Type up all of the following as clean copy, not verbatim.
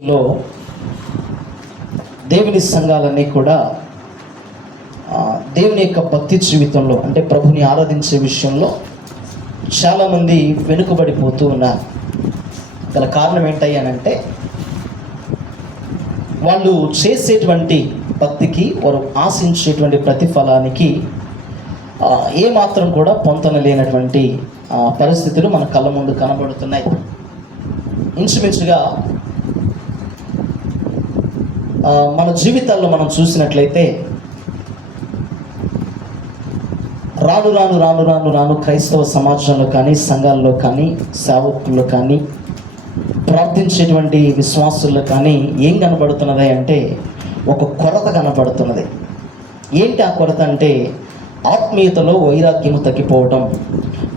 లో దేవుని సంఘాలన్నీ కూడా దేవుని యొక్క భక్తి జీవితంలో అంటే ప్రభుని ఆరాధించే విషయంలో చాలామంది వెనుకబడిపోతూ ఉన్నారు. గల కారణం ఏంటయ్యానంటే వాళ్ళు చేసేటువంటి భక్తికి వారు ఆశించేటువంటి ప్రతిఫలానికి ఏమాత్రం కూడా పొంతన లేనటువంటి పరిస్థితులు మన కళ్ళ ముందు కనబడుతున్నాయి. ఇంచుమించుగా మన జీవితాల్లో మనం చూసినట్లయితే రాను రాను రాను రాను రాను క్రైస్తవ సమాజంలో కానీ సంఘాల్లో కానీ సేవకుల్లో కానీ ప్రార్థించేటువంటి విశ్వాసుల్లో కానీ ఏం కనబడుతున్నది అంటే ఒక కొరత కనబడుతున్నది. ఏంటి ఆ కొరత అంటే ఆత్మీయతలో వైరాగ్యము తగ్గిపోవడం,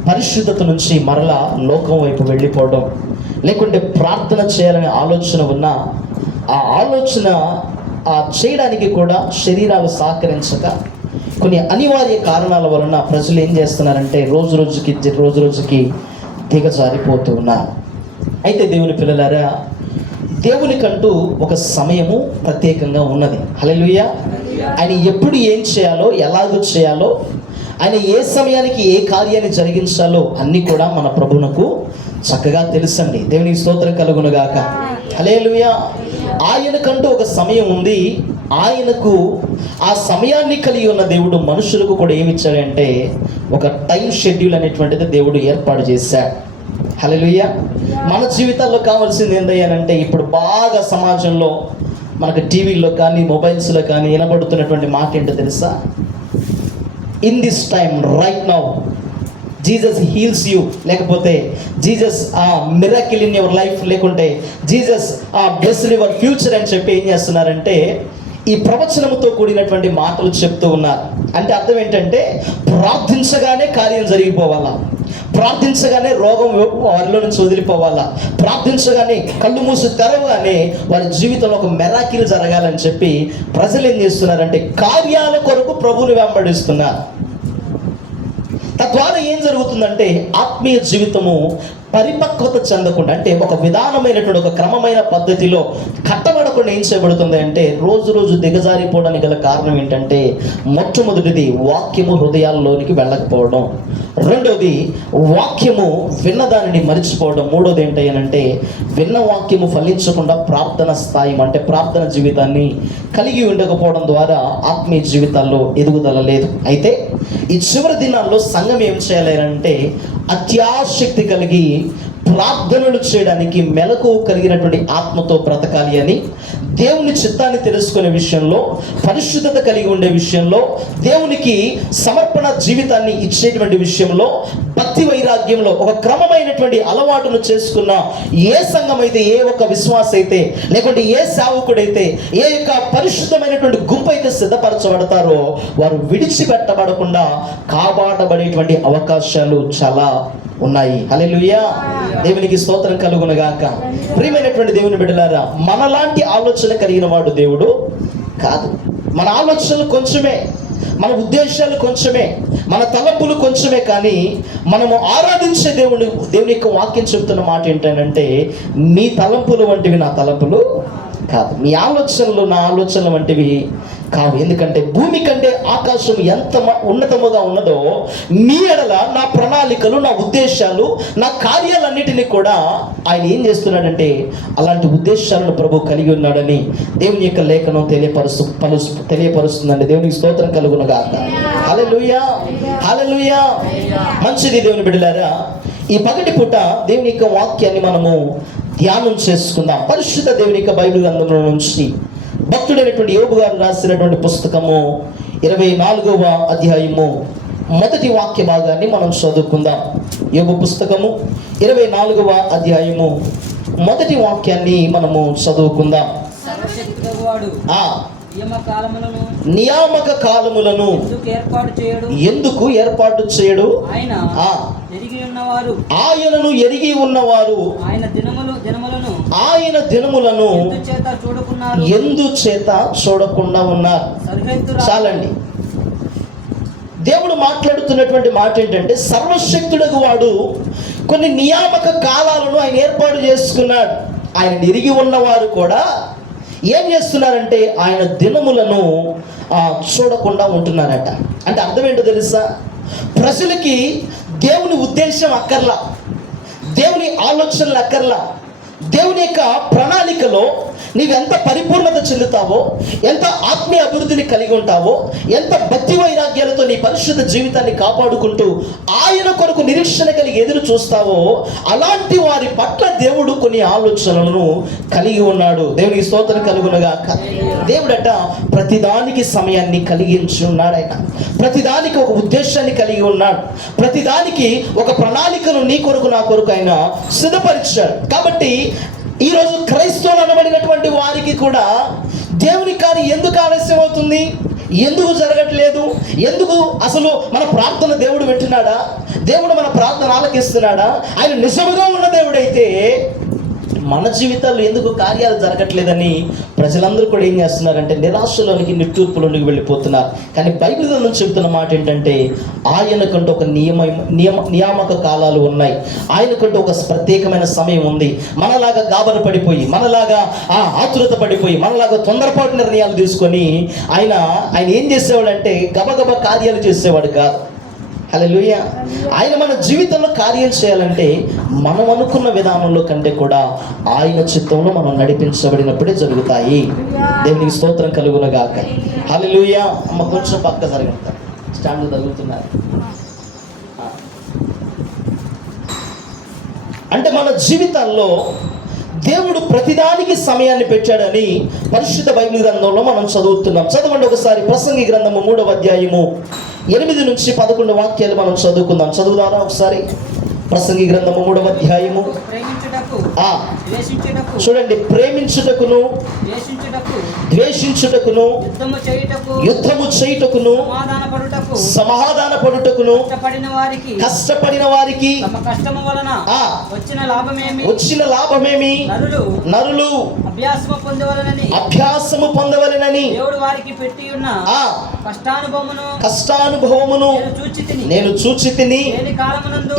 పరిశుద్ధత నుంచి మరలా లోకం వైపు వెళ్ళిపోవడం, లేకుంటే ప్రార్థన చేయాలనే ఆలోచన ఉన్న ఆ ఆలోచన చేయడానికి కూడా శరీరాలు సహకరించక కొన్ని అనివార్య కారణాల వలన ప్రజలు ఏం చేస్తున్నారంటే రోజు రోజుకి దిగజారిపోతూ ఉన్నారు. అయితే దేవుని పిల్లలారా, దేవునికంటూ ఒక సమయము ప్రత్యేకంగా ఉన్నది. హల్లెలూయా. ఆయన ఎప్పుడు ఏం చేయాలో, ఎలాగో చేయాలో, ఆయన ఏ సమయానికి ఏ కార్యాన్ని జరిగించాలో అన్నీ కూడా మన ప్రభువునకు చక్కగా తెలుసండి. దేవునికి స్తోత్రం కలుగునుగాక. హల్లెలూయా. ఆయనకంటూ ఒక సమయం ఉంది. ఆయనకు ఆ సమయాన్ని కలిగి ఉన్న దేవుడు మనుషులకు కూడా ఏమిచ్చాడంటే ఒక టైం షెడ్యూల్ అనేటువంటిది దేవుడు ఏర్పాటు చేశాడు. హల్లెలూయా. మన జీవితాల్లో కావాల్సింది ఏంటంటే ఇప్పుడు బాగా సమాజంలో మనకు టీవీల్లో కానీ మొబైల్స్లో కానీ వినబడుతున్నటువంటి మాట ఏంటో తెలుసా? In this time right now Jesus heals you, లేకపోతే Jesus miracle in your life, లేకుంటే జీసస్ బ్లెస్డ్ యువర్ ఫ్యూచర్ అని చెప్పి ఏం చేస్తున్నారంటే ఈ ప్రవచనముతో కూడినటువంటి మాటలు చెప్తూ ఉన్నారు. అంటే అర్థం ఏంటంటే ప్రార్థించగానే కార్యం జరిగిపోవాలా, ప్రార్థించగానే రోగం వారిలో నుంచి వదిలిపోవాలా, ప్రార్థించగానే కళ్ళు మూసి తెరవగానే వారి జీవితంలో ఒక మెరాకిల్ జరగాలని చెప్పి ప్రజలు ఏం చేస్తున్నారంటే కార్యాల కొరకు ప్రభువుని వెంబడిస్తున్నారు. తద్వారా ఏం జరుగుతుందంటే ఆత్మీయ జీవితము పరిపక్వత చెందకుండా, అంటే ఒక విధానమైనటువంటి ఒక క్రమమైన పద్ధతిలో కట్టబడకుండా ఏం చేయబడుతుంది అంటే రోజు దిగజారిపోవడానికి గల కారణం ఏంటంటే మొట్టమొదటిది వాక్యము హృదయాల్లోనికి వెళ్ళకపోవడం, రెండోది వాక్యము విన్నదానిని మరిచిపోవడం, మూడోది ఏంటంటే విన్న వాక్యము ఫలించకుండా ప్రార్థన స్థాయి అంటే ప్రార్థన జీవితాన్ని కలిగి ఉండకపోవడం ద్వారా ఆత్మీయ జీవితాల్లో ఎదుగుదల లేదు. అయితే ఈ చివరి దినాల్లో సంఘం ఏం చేయాలి అంటే అత్యాశక్తి కలిగి ప్రార్థనలు చేయడానికి మెలకువ కలిగినటువంటి ఆత్మతో బ్రతకాలి అని, దేవుని చిత్తాన్ని తెలుసుకునే విషయంలో, పరిశుద్ధత కలిగి ఉండే విషయంలో, దేవునికి సమర్పణ జీవితాన్ని ఇచ్చేటువంటి విషయంలో, భక్తి వైరాగ్యంలో ఒక క్రమమైనటువంటి అలవాటును చేసుకున్న ఏ సంఘం అయితే, ఏ ఒక్క విశ్వాస అయితే, లేకుంటే ఏ సేవకుడైతే, ఏ యొక్క పరిశుద్ధమైనటువంటి గుంపు అయితే సిద్ధపరచబడతారో వారు విడిచిపెట్టబడకుండా కాపాడబడేటువంటి అవకాశాలు చాలా ఉన్నాయి. హల్లెలూయా. దేవునికి స్తోత్రం కలుగునుగాక. ప్రియమైనటువంటి దేవుని బిడ్డలారా, మనలాంటి ఆలోచన కలిగిన వాడు దేవుడు కాదు. మన ఆలోచనలు కొంచెమే, మన ఉద్దేశాలు కొంచెమే, మన తలంపులు కొంచెమే, కానీ మనము ఆరాధించే దేవుని యొక్క వాక్యం చెప్తున్న మాట ఏంటంటే నీ తలంపులు వంటివి నా తలంపులు కాదు, మీ ఆలోచనలు నా ఆలోచనలు వంటివి కావు. ఎందుకంటే భూమి కంటే ఆకాశం ఎంత ఉన్నతముగా ఉన్నదో నీ ఎడల నా ప్రణాళికలు, నా ఉద్దేశాలు, నా కార్యాలన్నిటినీ కూడా ఆయన ఏం చేస్తున్నాడంటే అలాంటి ఉద్దేశాలను ప్రభు కలిగి ఉన్నాడని దేవుని యొక్క లేఖనం తెలియపరుస్తుందండి. దేవునికి స్తోత్రం కలుగునుగాక. హల్లెలూయా. హల్లెలూయా. మంచిది దేవుని బిడ్డలారా, ఈ పగటి పూట దేవుని యొక్క వాక్యాన్ని మనము ధ్యానం చేసుకుందాం. పరిశుద్ధ దేవుని యొక్క బైబిల్ గ్రంథంలో నుంచి భక్తుడైనటువంటి యోబు గారు రాసినటువంటి పుస్తకము 24వ అధ్యాయము మొదటి వాక్య భాగాన్ని మనం చదువుకుందాం. యోబు పుస్తకము 24వ అధ్యాయము మొదటి వాక్యాన్ని మనము చదువుకుందాం. నియామక కాలములను ఎందుకు ఏర్పాటు చేయడు? ఆయనను ఎరిగి ఉన్నవారు ఆయన దినములను ఎందుచేత చూడకుండా ఉన్నారు. చాలండి. దేవుడు మాట్లాడుతున్నటువంటి మాట ఏంటంటే సర్వశక్తుడగు వాడు కొన్ని నియామక కాలాలను ఆయన ఏర్పాటు చేసుకున్నాడు. ఆయన ఎరిగి ఉన్నవారు కూడా ఏం చేస్తున్నారంటే ఆయన దినములను చూడకుండా ఉంటున్నారట. అంటే అర్థం ఏంటో తెలుసా? ప్రజలకి దేవుని ఉద్దేశం అక్కర్లా, దేవుని ఆలోచనలు అక్కర్లా. దేవుని యొక్క ప్రణాళికలో నీవెంత పరిపూర్ణత చెందుతావో, ఎంత ఆత్మీయ అభివృద్ధిని కలిగి ఉంటావో, ఎంత భక్తి వైరాగ్యాలతో నీ పరిశుద్ధ జీవితాన్ని కాపాడుకుంటూ ఆయన కొరకు నిరీక్షణ కలిగి ఎదురు చూస్తావో, అలాంటి వారి పట్ల దేవుడు కొన్ని ఆలోచనలను కలిగి ఉన్నాడు. దేవునికి స్తోత్రం కలుగునుగాక. దేవుడట ప్రతిదానికి సమయాన్ని కలిగించి ఉన్నాడు. ఆయన ప్రతిదానికి ఒక ఉద్దేశాన్ని కలిగి ఉన్నాడు. ప్రతిదానికి ఒక ప్రణాళికను నీ కొరకు నా కొరకు ఆయన సిద్ధపరిచాడు. కాబట్టి ఈరోజు క్రైస్తవులు అనబడినటువంటి వారికి కూడా దేవుని కార్యం ఎందుకు ఆలస్యం అవుతుంది, ఎందుకు జరగట్లేదు, ఎందుకు అసలు మన ప్రార్థన దేవుడు వింటున్నాడా, దేవుడు మన ప్రార్థన ఆలకిస్తున్నాడా, ఆయన నిజముగా ఉన్న దేవుడైతే మన జీవితాల్లో ఎందుకు కార్యాలు జరగట్లేదని ప్రజలందరూ కూడా ఏం చేస్తున్నారంటే నిరాశలోనికి, నిట్టూర్పులోనికి వెళ్ళిపోతున్నారు. కానీ బైబిల్ గ్రంథం చెబుతున్న మాట ఏంటంటే ఆయనకంటూ ఒక నియామక కాలాలు ఉన్నాయి. ఆయనకంటూ ఒక ప్రత్యేకమైన సమయం ఉంది. మనలాగా గాబర పడిపోయి, మనలాగా ఆతురత పడిపోయి, మనలాగా తొందరపాటు నిర్ణయాలు తీసుకొని ఆయన ఏం చేసేవాడంటే గబగబ కార్యాలు చేసేవాడు కాదు. హల్లెలూయా. ఆయన మన జీవితంలో కార్యం చేయాలంటే మనం అనుకున్న విధానంలో కంటే కూడా ఆయన చిత్తంలో మనం నడిపించబడినప్పుడే జరుగుతాయి. దేవునికి స్తోత్రం కలుగునుగాక. హల్లెలూయా. అమ్మ కొంచెం పక్క జరుగుతారు, స్టాండ్ తగులుతున్నారు. అంటే మన జీవితాల్లో దేవుడు ప్రతిదానికి సమయాన్ని పెట్టాడని పరిశుద్ధ బైబిల్ గ్రంథంలో మనం చదువుతున్నాం. చదవండి ఒకసారి ప్రసంగి గ్రంథము 3వ అధ్యాయము 8 నుంచి 11 వాక్యాలు మనం చదువుకుందాం. చదువుదారా ఒకసారి? ప్రసంగి గ్రంథము 3వ అధ్యాయము. చూడండి, ప్రేమించుటకును ద్వేషించుటకును యుద్ధము చేయుటకును సమాధానపడుటకును కష్టపడిన వారికి వచ్చిన లాభమేమి? నరులు అభ్యాసము పొందవలెనని కష్టానుభవమును నేను చూచి తిని.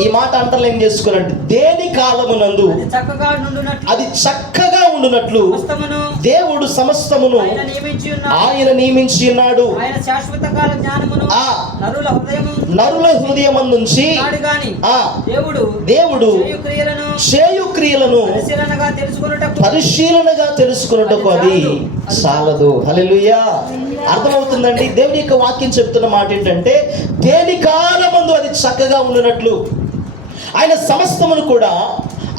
ఈ మాట అంటర్లైన్ చేసుకోనండి. దేని కాలమునందు అది చక్కగా ఉండునట్లు దేవుడు సమస్తమును ఆయన నియమించి ఉన్నాడు. నరుల హృదయమందుంచి దేవుడు చేయు క్రియలను పరిశీలనగా తెలుసుకొనుటకు అది చాలదు. హల్లెలూయా. అర్థమవుతుందండి? దేవుని యొక్క వాక్యం చెప్తున్న మాట ఏంటంటే దేని కాలమందు అది చక్కగా ఉండునట్లు ఆయన సమస్తమును కూడా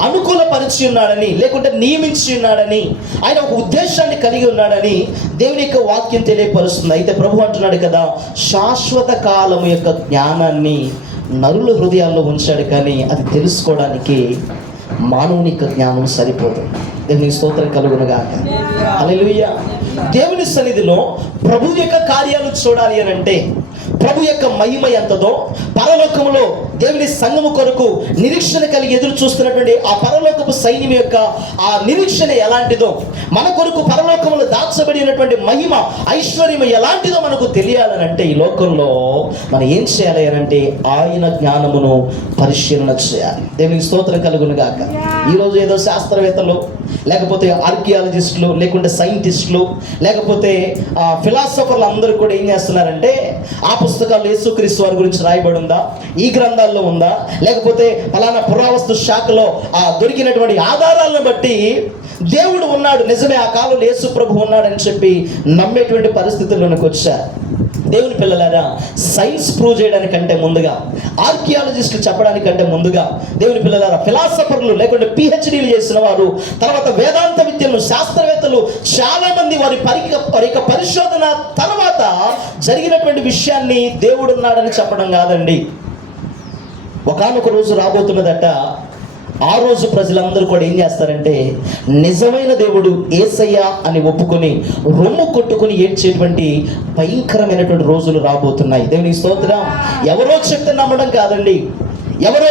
అనుకూలపరిచి ఉన్నాడని, లేకుంటే నియమించి ఉన్నాడని, ఆయన ఒక ఉద్దేశాన్ని కలిగి ఉన్నాడని దేవుని యొక్క వాక్యం తెలియపరుస్తుంది. అయితే ప్రభు అంటున్నాడు కదా, శాశ్వత కాలము యొక్క జ్ఞానాన్ని నరుల హృదయాల్లో ఉంచాడు, కానీ అది తెలుసుకోవడానికి మానవుని యొక్క జ్ఞానం సరిపోదు. దేవుని స్తోత్రం కలుగునుగాక. హల్లెలూయా. దేవుని సన్నిధిలో ప్రభు యొక్క కార్యాలు చూడాలి అని అంటే, ప్రభు యొక్క మహిమ ఎంతదో, పరలోకములో దేవుని సంఘము కొరకు నిరీక్షణ కలిగి ఎదురు చూస్తున్నటువంటి ఆ పరలోకపు సైన్యం యొక్క ఆ నిరీక్షణ ఎలాంటిదో, మన కొరకు పరలోకములో దాచబడినటువంటి మహిమ ఐశ్వర్యం ఎలాంటిదో మనకు తెలియాలనంటే ఈ లోకంలో మనం ఏం చేయాలి అంటే ఆయన జ్ఞానమును పరిశీలన చేయాలి. దేవునికి స్తోత్రం కలుగునుగాక. ఈరోజు ఏదో శాస్త్రవేత్తలు, లేకపోతే ఆర్కియాలజిస్టులు, లేకుంటే సైంటిస్టులు, లేకపోతే ఫిలాసఫర్లు అందరూ కూడా ఏం చేస్తున్నారంటే ఆ పుస్తకాలు యేసుక్రీస్తు వారి గురించి రాయబడి ఉందా, ఈ గ్రంథాల్లో ఉందా, లేకపోతే ఫలానా పురావస్తు శాఖలో దొరికినటువంటి ఆధారాలను బట్టి దేవుడు ఉన్నాడు, నిజమే ఆ కాలంలో యేసు ప్రభు ఉన్నాడని చెప్పి నమ్మేటువంటి పరిస్థితుల్లోకి వచ్చారు. దేవుని పిల్లలారా, సైన్స్ ప్రూవ్ చేయడానికంటే ముందుగా, ఆర్కియాలజిస్టులు చెప్పడానికంటే ముందుగా దేవుని పిల్లలారా ఫిలాసఫర్లు, లేకుంటే పిహెచ్డీలు చేసిన వారు, తర్వాత వేదాంత విద్యలు, శాస్త్రవేత్తలు చాలా మంది వారి పరిశోధన తర్వాత జరిగినటువంటి విషయాన్ని దేవుడు ఉన్నాడని చెప్పడం కాదండి. ఒకానొక రోజు రాబోతున్నదట, ఆ రోజు ప్రజలందరూ కూడా ఏం చేస్తారంటే నిజమైన దేవుడు యేసయ్య అని ఒప్పుకొని రొమ్ము కొట్టుకుని ఏడ్చేటువంటి భయంకరమైనటువంటి రోజులు రాబోతున్నాయి. దేవుని స్తోత్రం. ఎవరో చెప్తే నమ్మడం కాదండి, ఎవరో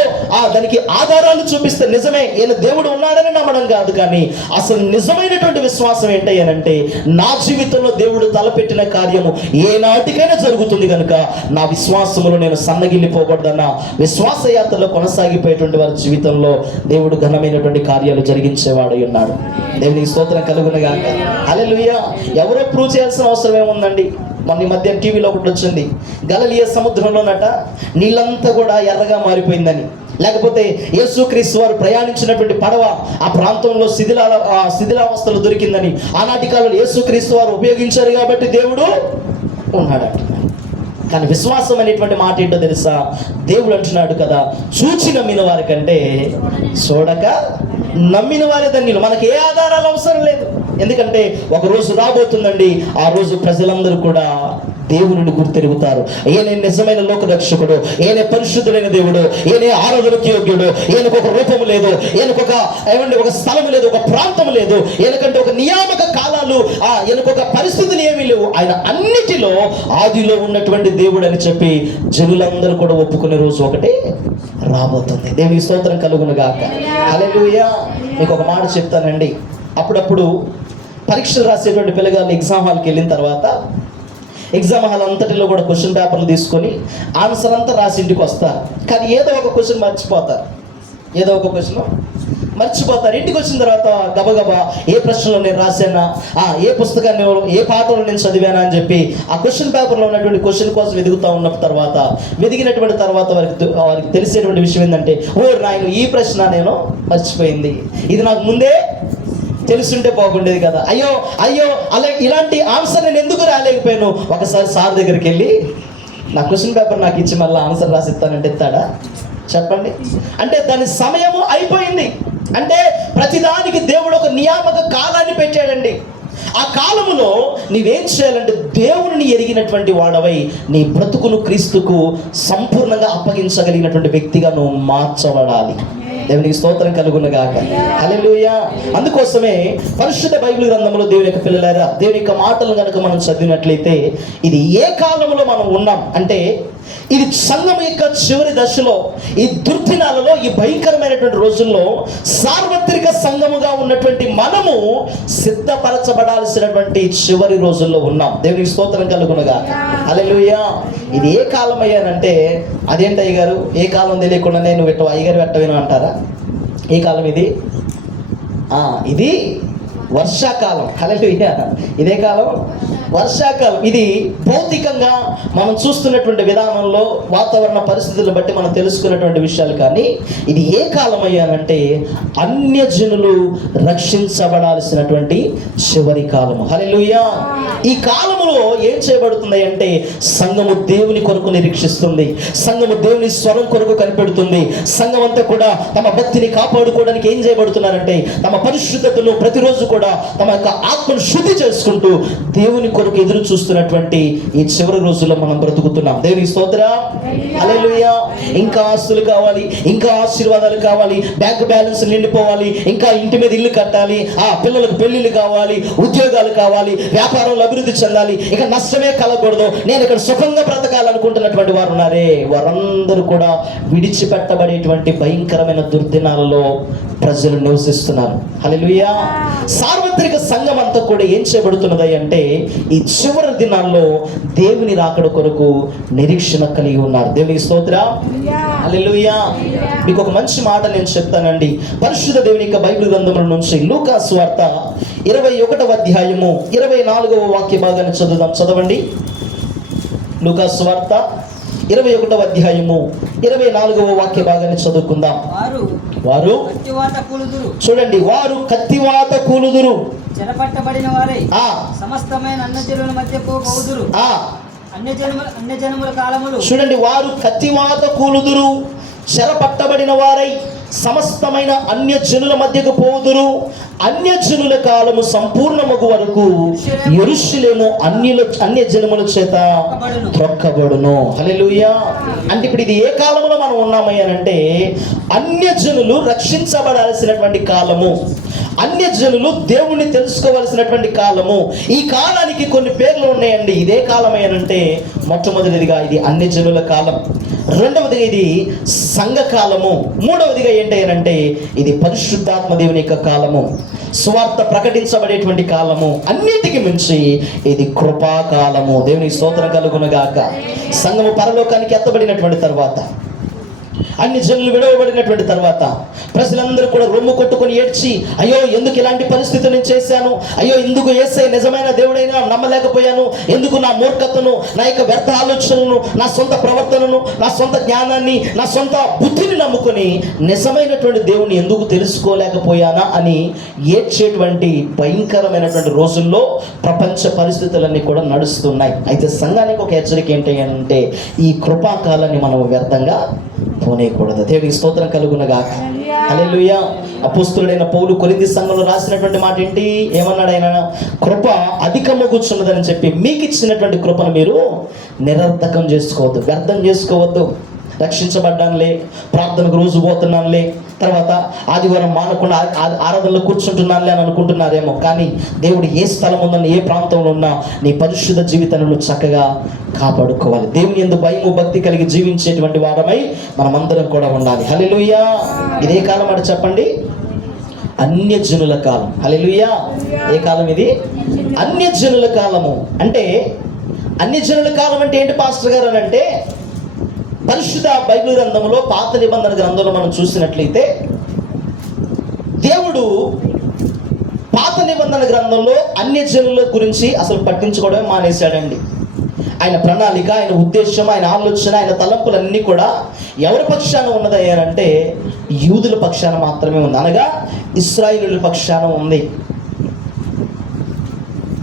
దానికి ఆధారాలు చూపిస్తే నిజమే ఈయన దేవుడు ఉన్నాడని నమ్మడం కాదు, కానీ అసలు నిజమైనటువంటి విశ్వాసం ఏంటంటే నా జీవితంలో దేవుడు తలపెట్టిన కార్యము ఏనాటికైనా జరుగుతుంది కనుక నా విశ్వాసములో నేను సన్నగిల్లిపోకూడదన్న విశ్వాస యాత్రలో కొనసాగిపోయేటువంటి వారి జీవితంలో దేవుడు ఘనమైనటువంటి కార్యాలు జరిగించేవాడై ఉన్నాడు. దేవునికి స్తోత్రం కలుగునుగాక. హల్లెలూయా. ఎవరో ప్రూవ్ చేయాల్సిన అవసరం ఏముందండి? మొన్న మధ్య టీవీలో ఒకటి వచ్చింది, గలిలయ సముద్రంలోనట నీళ్ళంతా కూడా ఎర్రగా మారిపోయిందని, లేకపోతే యేసుక్రీస్తు వారు ప్రయాణించినటువంటి పడవ ఆ ప్రాంతంలో శిథిలావస్థలు దొరికిందని, ఆనాటి కాలంలో యేసుక్రీస్తు వారు ఉపయోగించారు కాబట్టి దేవుడు ఉన్నాడట. కానీ విశ్వాసం అనేటువంటి మాట ఏంటో తెలుసా? దేవుడు అంటున్నాడు కదా, చూచి నమ్మిన వారి కంటే చూడక నమ్మిన వారే ధన్యులు. మనకి ఏ ఆధారాలు అవసరం లేదు, ఎందుకంటే ఒక రోజు రాబోతుందండి, ఆ రోజు ప్రజలందరూ కూడా దేవుని గుర్తెరుగుతారు. ఈయన నిజమైన లోక రక్షకుడు, ఈయన పరిశుద్ధులైన దేవుడు, ఈయన ఆరాధనకు యోగ్యుడు, ఈయనకు ఒక రూపము లేదు, ఈయనకు ఒక స్థలము లేదు, ఒక ప్రాంతం లేదు, ఈయనకంటే ఒక నియామక కాలాలు, ఈయనకు ఒక పరిస్థితులు ఏమీ లేవు. ఆయన అన్నిటిలో ఆదిలో ఉన్నటువంటి దేవుడు అని చెప్పి జనులందరూ కూడా ఒప్పుకునే రోజు ఒకటి రాబోతుంది. దేవుని స్తోత్రం కలుగునుగాక. హల్లెలూయా. మీకు ఒక మాట చెప్తానండి, అప్పుడప్పుడు పరీక్షలు రాసేటువంటి పిల్లగాళ్ళు ఎగ్జామ్ హాల్కి వెళ్ళిన తర్వాత ఎగ్జామ్ హాల్ అంతటిలో కూడా క్వశ్చన్ పేపర్లు తీసుకొని ఆన్సర్ అంతా రాసి ఇంటికి వస్తారు. కానీ ఏదో ఒక క్వశ్చన్ మర్చిపోతారు, ఇంటికి వచ్చిన తర్వాత గబగబా ఏ ప్రశ్నలో నేను రాశానా, ఏ పుస్తకాన్ని ఏ పాఠంలో నేను చదివానా అని చెప్పి ఆ క్వశ్చన్ పేపర్లో ఉన్నటువంటి క్వశ్చన్ కోసం వెదిగినటువంటి తర్వాత వారికి తెలిసేటువంటి విషయం ఏంటంటే, నాయన ఈ ప్రశ్న నేను మర్చిపోయింది, ఇది నాకు ముందే తెలుసుంటే బాగుండేది కదా, అయ్యో అలా ఇలాంటి ఆన్సర్ నేను ఎందుకు రాలేకపోయాను. ఒకసారి సార్ దగ్గరికి వెళ్ళి నా క్వశ్చన్ పేపర్ నాకు ఇచ్చి మళ్ళీ ఆన్సర్ రాసిస్తానంటే ఇస్తాడా? చెప్పండి. అంటే దాని సమయము అయిపోయింది. అంటే ప్రతిదానికి దేవుడు ఒక నియామక కాలాన్ని పెట్టాడండి. ఆ కాలములో నీవేం చేయాలంటే దేవుని ఎరిగినటువంటి వాడవై నీ బ్రతుకును క్రీస్తుకు సంపూర్ణంగా అప్పగించగలిగినటువంటి వ్యక్తిగా నువ్వు మార్చబడాలి. దేవునికి స్తోత్రం కలుగునుగాక. హల్లెలూయా. అందుకోసమే పరిశుద్ధ బైబిల్ గ్రంథంలో దేవుని యొక్క పిల్లలారా, దేవుని యొక్క మాటలు కనుక మనం చదివినట్లయితే ఇది ఏ కాలంలో మనం ఉన్నాం అంటే ఇది సంఘం యొక్క చివరి దశలో, ఈ దుర్దినాలలో, ఈ భయంకరమైనటువంటి రోజుల్లో సార్వత్రిక సంఘముగా ఉన్నటువంటి మనము సిద్ధపరచబడాల్సినటువంటి చివరి రోజుల్లో ఉన్నాం. దేవునికి స్తోత్రం కలుగునుగాక. హల్లెలూయా. ఇది ఏ కాలం అయ్యానంటే, అదేంటి అయ్యగారు ఏ కాలం తెలియకుండానే నువ్వు అయ్యగారు పెట్టవేనా అంటారా? ఏ కాలం ఇది? ఇది వర్షాకాలం. హల్లెలూయా. ఇదే కాలం వర్షాకాలం. ఇది భౌతికంగా మనం చూస్తున్నటువంటి విధానంలో వాతావరణ పరిస్థితులను బట్టి మనం తెలుసుకున్నటువంటి విషయాలు. కానీ ఇది ఏ కాలం అయ్యానంటే అన్యజనులు రక్షించబడాల్సినటువంటి చివరి కాలము. హల్లెలూయా. ఈ కాలములో ఏం చేయబడుతుంది అంటే సంఘము దేవుని కొరకు నిరీక్షిస్తుంది, సంఘము దేవుని స్వరం కొరకు కనిపెడుతుంది. సంఘం అంతా కూడా తమ భక్తిని కాపాడుకోవడానికి ఏం చేయబడుతున్నారంటే తమ పరిశుద్ధతను ప్రతిరోజు కూడా తమ యొక్క ఆత్మను శుద్ధి చేసుకుంటూ దేవుని కొరకు ఎదురు చూస్తున్నటువంటి ఈ చివరి రోజుల్లో మనం బ్రతుకుతున్నాం. దేవుని స్తోత్రం. హల్లెలూయా. ఇంకా ఆస్తులు కావాలి, ఇంకా ఆశీర్వాదాలు కావాలి, బ్యాంక్ బ్యాలెన్స్ నిండిపోవాలి, ఇంకా ఇంటి మీద ఇల్లు కట్టాలి, పిల్లలకు పెళ్లిళ్ళు కావాలి, ఉద్యోగాలు కావాలి, వ్యాపారంలో అభివృద్ధి చెందాలి, ఇక నష్టమే కలగకూడదు, నేను ఇక్కడ సుఖంగా బ్రతకాలనుకుంటున్నటువంటి వారు ఉన్నారే, వారందరూ కూడా విడిచిపెట్టబడేటువంటి భయంకరమైన దుర్దినాలలో ప్రజలు నివసిస్తున్నారు. హల్లెలూయా. సార్వత్రిక సంఘం అంతా కూడా ఏం చేయబడుతున్నది అంటే ఈ చివరి దినాల్లో దేవుని రాకడ కొరకు నిరీక్షణ కలిగి ఉన్నారు. దేవునికి స్తోత్రం. హల్లెలూయా. మీకు ఒక మంచి మాట నేను చెప్తానండి. పరిశుద్ధ దేవుని యొక్క బైబిల్ గ్రంథంలో నుంచి లూకా సువార్త 21వ అధ్యాయము 24వ వాక్య భాగాన్ని చదవండి. లూకా సువార్త 21వ అధ్యాయము 24వ వాక్య భాగాన్ని చదువుకుందాం. వారు చూడండి, వారు కత్తివాత కూలుదురు, చెరపట్టబడిన వారై సమస్తమైన అన్యజనుల మధ్య పోవుదురు. అన్యజనముల కాలములు చూడండి, వారు కత్తివాత కూలుదురు, చెరపట్టబడిన వారై సమస్తమైన అన్యజనుల మధ్యకు పోవుదురు. అన్యజనుల కాలము సంపూర్ణమగు వరకు యెరూషలేము అన్య జనముల చేత త్రొక్కబడును. హల్లెలూయా. అంటే ఇప్పుడు ఇది ఏ కాలంలో మనం ఉన్నామయ్యానంటే అన్యజనులు రక్షించబడాల్సినటువంటి కాలము, అన్యజనులు దేవుణ్ణి తెలుసుకోవలసినటువంటి కాలము. ఈ కాలానికి కొన్ని పేర్లు ఉన్నాయండి. ఇదే కాలం ఏనంటే మొట్టమొదటిదిగా ఇది అన్యజనుల కాలం, రెండవదిగా ఇది సంఘకాలము, మూడవదిగా ఏంటంటే ఇది పరిశుద్ధాత్మ దేవుని యొక్క కాలము, సువార్త ప్రకటించబడేటువంటి కాలము, అన్నిటికి మించి ఇది కృపాకాలము. దేవుని స్తోత్రం కలుగునుగాక. సంఘము పరలోకానికి ఎత్తబడినటువంటి తర్వాత, అన్ని జనులు విడవబడినటువంటి తర్వాత ప్రజలందరూ కూడా రొమ్ము కొట్టుకొని ఏడ్చి, అయ్యో ఎందుకు ఇలాంటి పరిస్థితులు నేను చేశాను, అయ్యో ఎందుకు యేసయ్య నిజమైన దేవుడైనా నమ్మలేకపోయాను, ఎందుకు నా మూర్ఖతను, నా యొక్క వ్యర్థ ఆలోచనలను, నా సొంత ప్రవర్తనను, నా సొంత జ్ఞానాన్ని, నా సొంత బుద్ధిని నమ్ముకొని నిజమైనటువంటి దేవుని ఎందుకు తెలుసుకోలేకపోయానా అని ఏడ్చేటువంటి భయంకరమైనటువంటి రోజుల్లో ప్రపంచ పరిస్థితులన్నీ కూడా నడుస్తున్నాయి. అయితే సంఘానికి ఒక హెచ్చరిక ఏంటి అంటే ఈ కృపాకాలాన్ని మనం వ్యర్థంగా పోనేయకూడదు. దేవునికి స్తోత్రం కలుగునగాక. హల్లెలూయా. అపోస్తలుడైన పౌలు కొరింథీ సంఘంలో రాసినటువంటి మాట ఏంటి? ఏమన్నాడు ఆయన? కృప అధికమగుచున్నదని చెప్పి మీకు ఇచ్చినటువంటి కృపను మీరు నిరర్థకం చేసుకోవద్దు, వ్యర్థం చేసుకోవద్దు. రక్షించబడ్డానులే, ప్రార్థనకు రోజు పోతున్నానులే, తర్వాత ఆదివారం మానకుండా ఆరాధనలో కూర్చుంటున్నానులే అని అనుకుంటున్నారేమో. కానీ దేవుడు ఏ స్థలం ఉందని, ఏ ప్రాంతంలో ఉన్నా నీ పరిశుద్ధ జీవితాలను చక్కగా కాపాడుకోవాలి. దేవుని యందు భయము భక్తి కలిగి జీవించేటువంటి వారమై మనమందరం కూడా ఉండాలి. హల్లెలూయా. ఇదే కాలం అంటే చెప్పండి, అన్యజనుల కాలం. హల్లెలూయా. ఏ కాలం ఇది? అన్యజనుల కాలము. అంటే అన్యజనుల కాలం అంటే ఏంటి పాస్టర్ గారు అని అంటే, పరిశుద్ధ బైబిల్ గ్రంథంలో పాత నిబంధన గ్రంథంలో మనం చూసినట్లయితే దేవుడు పాత నిబంధన గ్రంథంలో అన్యజనుల గురించి అసలు పట్టించుకోవడమే మానేశాడండి. ఆయన ప్రణాళిక, ఆయన ఉద్దేశం, ఆయన ఆలోచన, ఆయన తలంపులన్నీ కూడా ఎవరి పక్షాన ఉన్నదయ్యారంటే యూదుల పక్షాన మాత్రమే ఉంది, అనగా ఇశ్రాయేలీయుల పక్షాన ఉంది.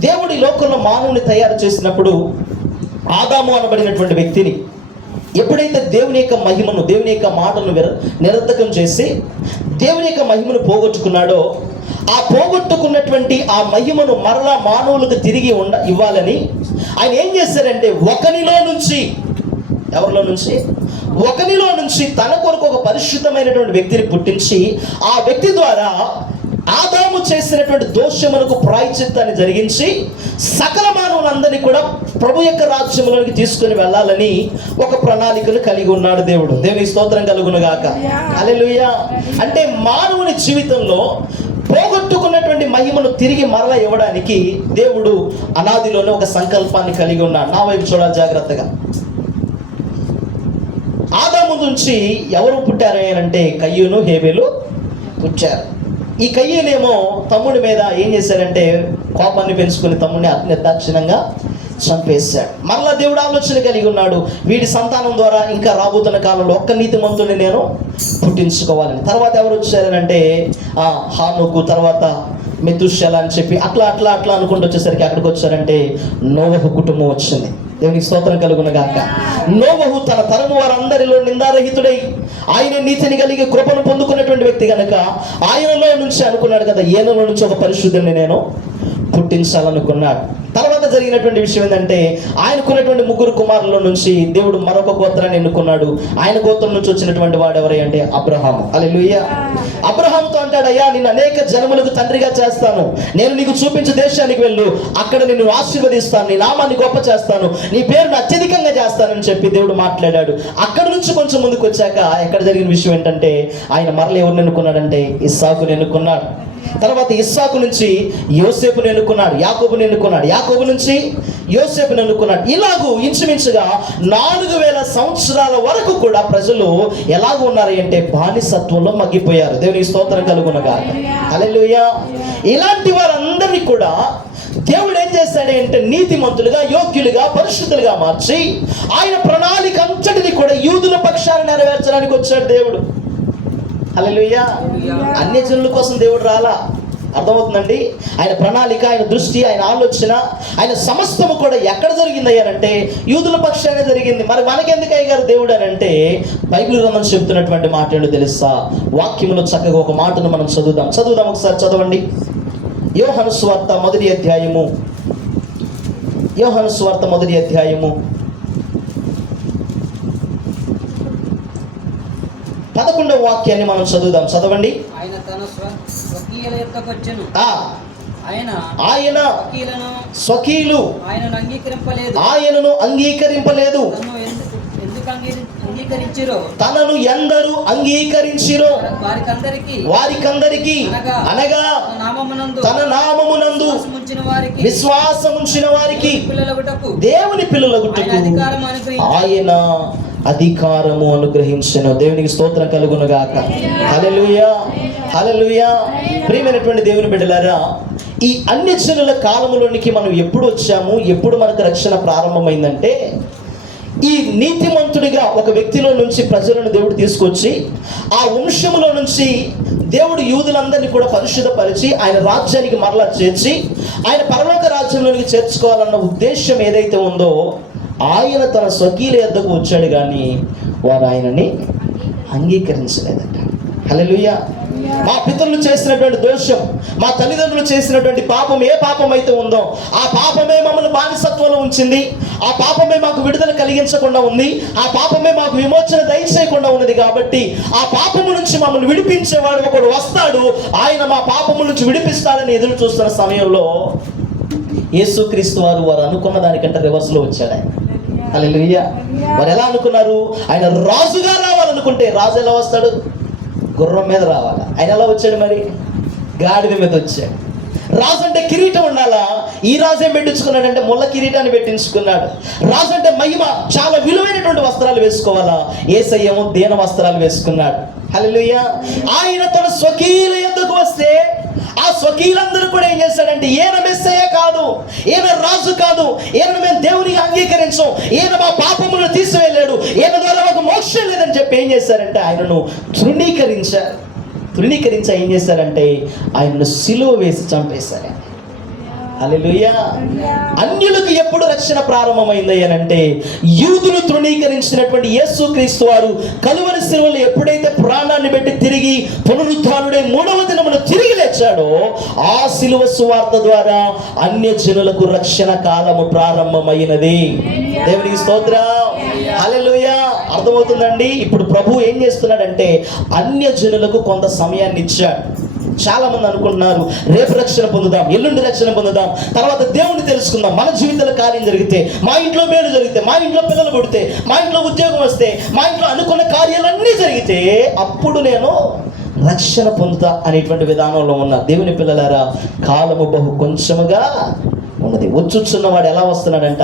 దేవుడి లోకంలో మానవుని తయారు చేసినప్పుడు ఆదాము అనబడినటువంటి వ్యక్తిని ఎప్పుడైతే దేవుని యొక్క మహిమను, దేవుని యొక్క మాటను నిరర్థకం చేసి దేవుని యొక్క మహిమను పోగొట్టుకున్నాడో, ఆ పోగొట్టుకున్నటువంటి ఆ మహిమను మరలా మానవులకు తిరిగి ఇవ్వాలని ఆయన ఏం చేశారంటే ఒకనిలో నుంచి, ఎవరిలో నుంచి? ఒకనిలో నుంచి తన కొరకు ఒక పరిశుద్ధమైనటువంటి వ్యక్తిని పుట్టించి ఆ వ్యక్తి ద్వారా ఆదాము చేసినటువంటి దోషములకు ప్రాయశ్చిత్తాన్ని జరిగించి సకల మానవులందరినీ కూడా ప్రభు యొక్క రాజ్యంలోకి తీసుకుని వెళ్ళాలని ఒక ప్రణాళికను కలిగి ఉన్నాడు దేవుడు. దేవుని స్తోత్రం కలుగునుగాక. హల్లెలూయా. అంటే మానవుని జీవితంలో పోగొట్టుకున్నటువంటి మహిమను తిరిగి మరలా ఇవ్వడానికి దేవుడు అనాదిలోనే ఒక సంకల్పాన్ని కలిగి ఉన్నాడు. నా వైపు చూడాలి జాగ్రత్తగా. ఆదాము నుంచి ఎవరు పుట్టారు అంటే కయ్యూను, హేబెలు పుట్టారు. ఈ కయ్యూనేమో తమ్ముడి మీద ఏం చేశాడంటే కోపాన్ని పెంచుకుని తమ్ముడిని నిర్దాక్షిణ్యంగా చంపేశాడు. మరలా దేవుడు ఆలోచన కలిగి ఉన్నాడు, వీడి సంతానం ద్వారా ఇంకా రాబోతున్న కాలంలో ఒక్క నీతిమంతుని నేను పుట్టించుకోవాలని. తర్వాత ఎవరు వచ్చారనంటే హానోకు, తర్వాత మెతుషెల అని చెప్పి అట్లా అట్లా అట్లా అనుకుంటూ వచ్చేసరికి అక్కడికి వచ్చారంటే నోవహు కుటుంబం వచ్చింది. దేవునికి స్తోత్రం కలుగునుగాక. నోవహు తన తరము వారందరిలో నిందారహితుడై ఆయన నీతిని కలిగి కృపను పొందుకున్నటువంటి వ్యక్తి కనుక ఆయనలో నుంచి అనుకున్నాడు కదా, ఈయనలో నుంచి ఒక పరిశుద్ధుని నేను పుట్టించాలనుకున్నాడు. తర్వాత జరిగినటువంటి విషయం ఏంటంటే ఆయనకున్నటువంటి 3 కుమారుల నుంచి దేవుడు మరొక గోత్రాన్ని ఎన్నుకున్నాడు. ఆయన గోత్రం నుంచి వచ్చినటువంటి వాడు ఎవరై అంటే అబ్రహాము. హల్లెలూయా. అబ్రహాముతో అంటాడు, అయ్యా నిన్ను అనేక జనములకు తండ్రిగా చేస్తాను, నేను నీకు చూపించే దేశానికి వెళ్ళు, అక్కడ నిన్ను ఆశీర్వదిస్తాను, నీ నామాన్ని గొప్ప చేస్తాను, నీ పేరును అత్యధికంగా చేస్తానని చెప్పి దేవుడు మాట్లాడాడు. అక్కడ నుంచి కొంచెం ముందుకు వచ్చాక ఎక్కడ జరిగిన విషయం ఏంటంటే ఆయన మరల ఎవరిని ఎన్నుకున్నాడంటే ఇస్సాకుని ఎన్నుకున్నాడు. తర్వాత ఇస్సాకు నుంచి యోసేపుని ఎన్నుకున్నాడు, యాకోబుని ఎన్నుకున్నాడు, యాకోబు నుంచి యోసేపుని ఎన్నుకున్నాడు. ఇలాగూ ఇంచుమించుగా 4000 సంవత్సరాల వరకు కూడా ప్రజలు ఎలాగూ ఉన్నారు అంటే బానిసత్వంలో మగ్గిపోయారు. దేవునికి స్తోత్రం కలుగునుగాక. హల్లెలూయా. ఇలాంటి వారందరినీ కూడా దేవుడు ఏం చేశాడు అంటే నీతిమంతులుగా, యోగ్యులుగా, పరిశుద్ధులుగా మార్చి ఆయన ప్రణాళిక అంతటిని కూడా యూదుల పక్షాన్ని నెరవేర్చడానికి వచ్చాడు దేవుడు. హల్లెలూయా. అన్యజనుల కోసం దేవుడు రాలా, అర్థమవుతుందండి? ఆయన ప్రణాళిక, ఆయన దృష్టి, ఆయన ఆలోచన, ఆయన సమస్తము కూడా ఎక్కడ జరిగింది అయ్యానంటే యూదుల పక్షానే జరిగింది. మరి మనకెందుకు అయ్యారు దేవుడు అని అంటే బైబిల్ గ్రంథం చెబుతున్నటువంటి మాట ఏంటో తెలుసా? వాక్యములో చక్కగా ఒక మాటను మనం చదువుదాం ఒకసారి చదవండి. యోహాను సువార్త మొదటి అధ్యాయము 11వ వాక్యాన్ని మనం చదవండి. ఆయన తన స్వకీయుల యొద్దకు వచ్చెను. ఆయన స్వకీయులు ఆయనను అంగీకరింపలేదు. తనను ఎందరు అంగీకరించిరో వారికందరికి అనగా తన నామమునందు విశ్వాసముంచిన వారికి దేవుని పిల్లలగుటకు ఆయన అధికారము అనుగ్రహించెను. దేవునికి స్తోత్రం కలుగును గాక. హల్లెలూయా, హల్లెలూయా. ప్రియమైనటువంటి దేవుని బిడ్డలారా, ఈ అన్యజనుల కాలములోనికి మనం ఎప్పుడు వచ్చాము, ఎప్పుడు మనకు రక్షణ ప్రారంభమైందంటే, ఈ నీతిమంతుడిగా ఒక వ్యక్తిలో నుంచి ప్రజలను దేవుడు తీసుకొచ్చి ఆ వంశములో నుంచి దేవుడు యూదులందరినీ కూడా పరిశుద్ధపరిచి ఆయన రాజ్యానికి మరలా చేర్చి ఆయన పరలోక రాజ్యంలోనికి చేర్చుకోవాలన్న ఉద్దేశం ఏదైతే ఉందో ఆయన తన స్వకీయుల యొద్దకు వచ్చాడు, కానీ వారు ఆయనని అంగీకరించలేదట. హల్లెలూయా. మా పితరులు చేసినటువంటి దోషం, మా తల్లిదండ్రులు చేసినటువంటి పాపం, ఏ పాపం అయితే ఉందో ఆ పాపమే మమ్మల్ని బానిసత్వంలో ఉంచింది, ఆ పాపమే మాకు విడుదల కలిగించకుండా ఉంది, ఆ పాపమే మాకు విమోచన దయచేయకుండా ఉన్నది. కాబట్టి ఆ పాపము నుంచి మమ్మల్ని విడిపించేవాడు ఒకడు వస్తాడు, ఆయన మా పాపము నుంచి విడిపిస్తాడని ఎదురు చూస్తున్న సమయంలో యేసుక్రీస్తు వారు అనుకున్న దానికంటే రివర్స్లో వచ్చాడు ఆయన. హల్లెలూయా. వారు ఎలా అనుకున్నారు? ఆయన రాజుగా రావాలనుకుంటే రాజు ఎలా వస్తాడు? గుర్రం మీద రావాలా. ఆయన ఎలా వచ్చాడు? మరి గాడిద మీద వచ్చాడు. రాజు అంటే కిరీటం ఉండాలా. ఈ రాజు ఏం పెట్టించుకున్నాడంటే ముళ్ళ కిరీటాన్ని పెట్టించుకున్నాడు. రాజు అంటే మహిమ, చాలా విలువైనటువంటి వస్త్రాలు వేసుకోవాలా. యేసయ్యేమో దీన వస్త్రాలు వేసుకున్నాడు. హల్లెలూయా. ఆయన తన స్వకీయుల యొద్దకు వస్తే ఆ స్వకీయులందరూ కూడా ఏం చేశాడంటే, ఈయన మెస్సయ్య కాదు, ఈయన రాజు కాదు, ఈయన మేము దేవునికి అంగీకరించం, ఈయన మా పాపములను తీసివేయలేడు, ఈయన ద్వారా మాకు మోక్షం లేదని చెప్పి ఏం చేశారంటే ఆయనను తృణీకరించారు. ఏం చేశారంటే ఆయనను సిలువ వేసి చంపేశారు. హల్లెలూయా. అన్యులకు ఎప్పుడు రక్షణ ప్రారంభమైంది అనంటే యూదులు తృణీకరించినటువంటి యేసుక్రీస్తు వారు కలువరి సిలువలో ఎప్పుడైతే ప్రాణాన్ని పెట్టి తిరిగి పునరుద్ధానుడై 3వ దినమున తిరిగి లేచాడో ఆ సిలువ సువార్త ద్వారా అన్యజనులకు రక్షణ కాలము ప్రారంభమైనది. దేవునికి స్తోత్రం. హల్లెలూయా. అర్థమవుతుందండి? ఇప్పుడు ప్రభు ఏం చేస్తున్నాడంటే అన్యజనులకు కొంత సమయాన్ని ఇచ్చాడు. చాలా మంది అనుకుంటున్నారు రేపు రక్షణ పొందుదాం, ఎల్లుండి రక్షణ పొందుదాం, తర్వాత దేవుని తెలుసుకుందాం, మన జీవితంలో కార్యం జరిగితే, మా ఇంట్లో మేలు జరిగితే, మా ఇంట్లో పిల్లలు పుడితే, మా ఇంట్లో ఉద్యోగం వస్తే, మా ఇంట్లో అనుకున్న కార్యాలన్నీ జరిగితే అప్పుడు నేను రక్షణ పొందుతా అనేటువంటి విధానంలో ఉన్న దేవుని పిల్లలారా, కాలము బహు కొంచెముగా ఉన్నది. వచ్చుచున్నవాడు ఎలా వస్తున్నాడంట?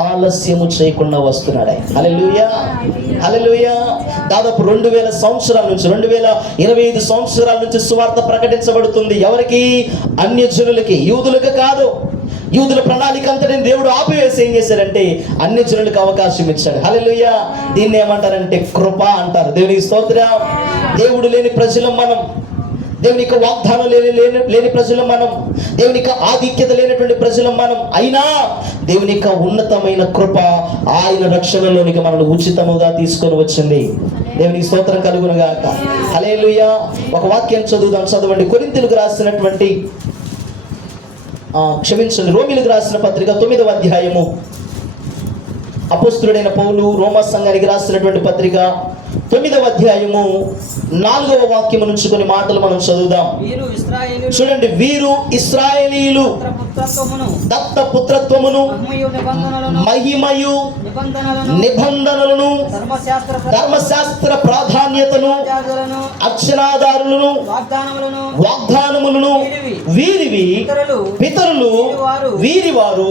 ఆలస్యము చేయకుండా వస్తున్నాడు. హల్లెలూయా, హల్లెలూయా. దాదాపు 2000 సంవత్సరాల నుంచి 2025 సంవత్సరాల నుంచి సువార్త ప్రకటించబడుతుంది. ఎవరికి? అన్యజనులకి, యూదులకు కాదు. యూదుల ప్రణాళిక అంతటిని దేవుడు ఆపివేసి ఏం చేశాడంటే అన్యజనులకు అవకాశం ఇచ్చాడు. హల్లెలూయా. దీన్ని ఏమంటారంటే కృప అంటారు. దేవునికి స్తోత్రం. దేవుడు లేని ప్రజలం మనం, దేవుని యొక్క వాగ్దానం లేని ప్రజలం మనం, దేవుని యొక్క ఆధిక్యత లేనటువంటి ప్రజలం మనం. అయినా దేవుని యొక్క ఉన్నతమైన కృప ఆయన రక్షణలోనికి మనల్ని ఉచితముగా తీసుకొని వచ్చింది. దేవునికి స్తోత్రం కలుగును గాక. హల్లెలూయా. ఒక వాక్యం చదవండి. కొరింథీయులకు రాసినటువంటి రోమీయులకు రాసిన పత్రిక 9వ అధ్యాయము. అపోస్తలుడైన పౌలు రోమా సంఘానికి రాసినటువంటి పత్రిక 9వ అధ్యాయము 4వ వాక్యము నుంచి కొన్ని మాటలు మనం చదువుదాం. చూడండి, వీరు ఇశ్రాయేలీయులు దత్తపుత్రత్వమును, మహిమయు, నిబంధనలను, ధర్మశాస్త్ర ప్రాధాన్యతను, అక్షరాధారులను, వాగ్దానములను వీరివి పితరులు వీరివారు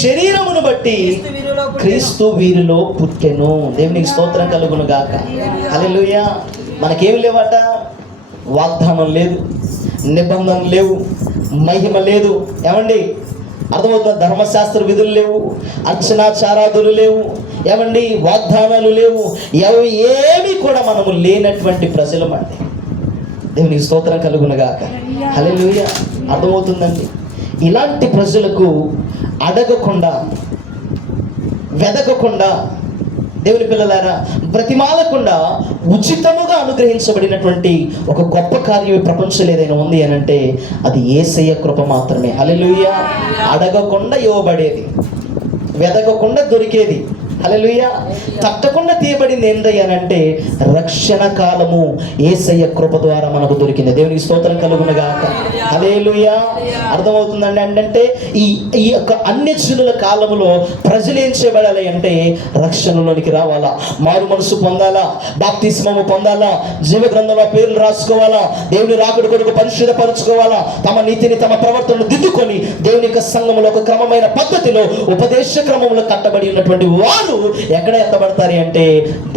శరీరమును బట్టి క్రీస్తు వీరిలో పుట్టెను. దేవునికి స్తోత్రం కలుగును గాక. హల్లెలూయా. మనకేమి లేవట? వాగ్దానం లేదు, నిబంధన లేవు, మహిమ లేదు. ఏమండి అర్థమవుతుంది? ధర్మశాస్త్ర విధులు లేవు, అర్చనాచారాదులు లేవు, ఏమండి వాగ్దానాలు లేవు, ఏమి కూడా మనము లేనటువంటి ప్రజలమండి. దేవునికి స్తోత్రం కలుగునగాక. హల్లెలూయా. అర్థమవుతుందండి. ఇలాంటి ప్రజలకు అడగకుండా, వెదకకుండా, దేవుని పిల్లలారా బ్రతిమాలకుండా ఉచితముగా అనుగ్రహించబడినటువంటి ఒక గొప్ప కార్యం ఈ ప్రపంచంలో ఏదైనా ఉంది అని అంటే అది యేసయ్య కృప మాత్రమే. హల్లెలూయా. అడగకుండా ఇవ్వబడేది, వెదకకుండా దొరికేది. హల్లెలూయా. తట్టకుండా తీయబడింది ఏంటయ్యానంటే రక్షణ కాలము యేసయ్య కృప ద్వారా మనకు దొరికింది. దేవునికి స్తోత్రం కలుగునగాక. హల్లెలూయా. అర్థమవుతుందండి. అంటే ఈ యొక్క అన్యజనుల కాలములో ప్రజలు ఏం చేయబడాలి అంటే రక్షణలోనికి రావాలా, మారు మనసు పొందాలా, బాప్తిస్మము పొందాలా, జీవ గ్రంథంలో పేర్లు రాసుకోవాలా, దేవుని రాకడ కొరకు పరిశుద్ధపరచుకోవాలా, తమ నీతిని తమ ప్రవర్తనను దిద్దుకొని దేవుని యొక్క సంఘములో ఒక క్రమమైన పద్ధతిలో ఉపదేశ క్రమంలో కట్టబడి ఉన్నటువంటి వారు ఎక్కడ ఎత్తబడతారు అంటే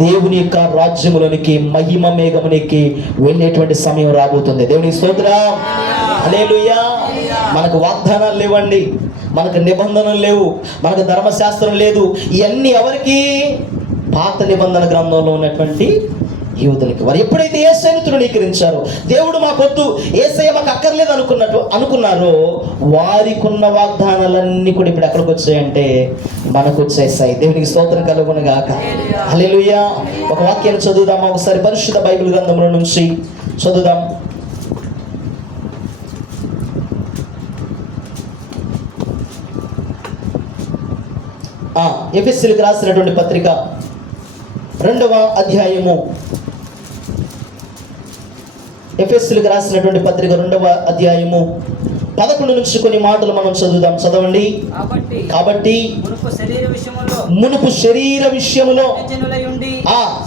దేవుని యొక్క రాజ్యములోనికి, మహిమ మేఘమునికి వెళ్ళేటువంటి సమయం రాబోతుంది. దేవుని స్తోత్రం. హల్లెలూయా. మనకు వాగ్దానాలు లేవండి, మనకు నిబంధనలు లేవు, మనకు ధర్మశాస్త్రం లేదు. ఇవన్నీ ఎవరికి? పాత నిబంధన గ్రంథంలో ఉన్నటువంటి యూదులకి. వారు ఎప్పుడైతే యేసయ్యను తృణీకరించారో, దేవుడు మాకొద్దు, యేసయ్య మాకు అక్కర్లేదు అనుకున్నారో, వారికున్న వాగ్దానాలన్నీ కూడా ఇప్పుడు ఎక్కడికి వచ్చాయంటే మనకు వచ్చేసాయి. దేవునికి స్తోత్రం కలుగునుగాక. హల్లెలూయా. ఒక వాక్యాన్ని చదువుదామా ఒకసారి? పరిశుద్ధ బైబిల్ గ్రంథంలో నుంచి చదువుదాం. ఎఫెసీయులకు రాసినటువంటి పత్రిక 2వ అధ్యాయము, ఎఫెసీయులకు రాసినటువంటి పత్రిక 2వ అధ్యాయము 11 నుంచి కొన్ని మాటలు మనం చదువుదాం. చదవండి. కాబట్టి మునుపు శరీర విషయములో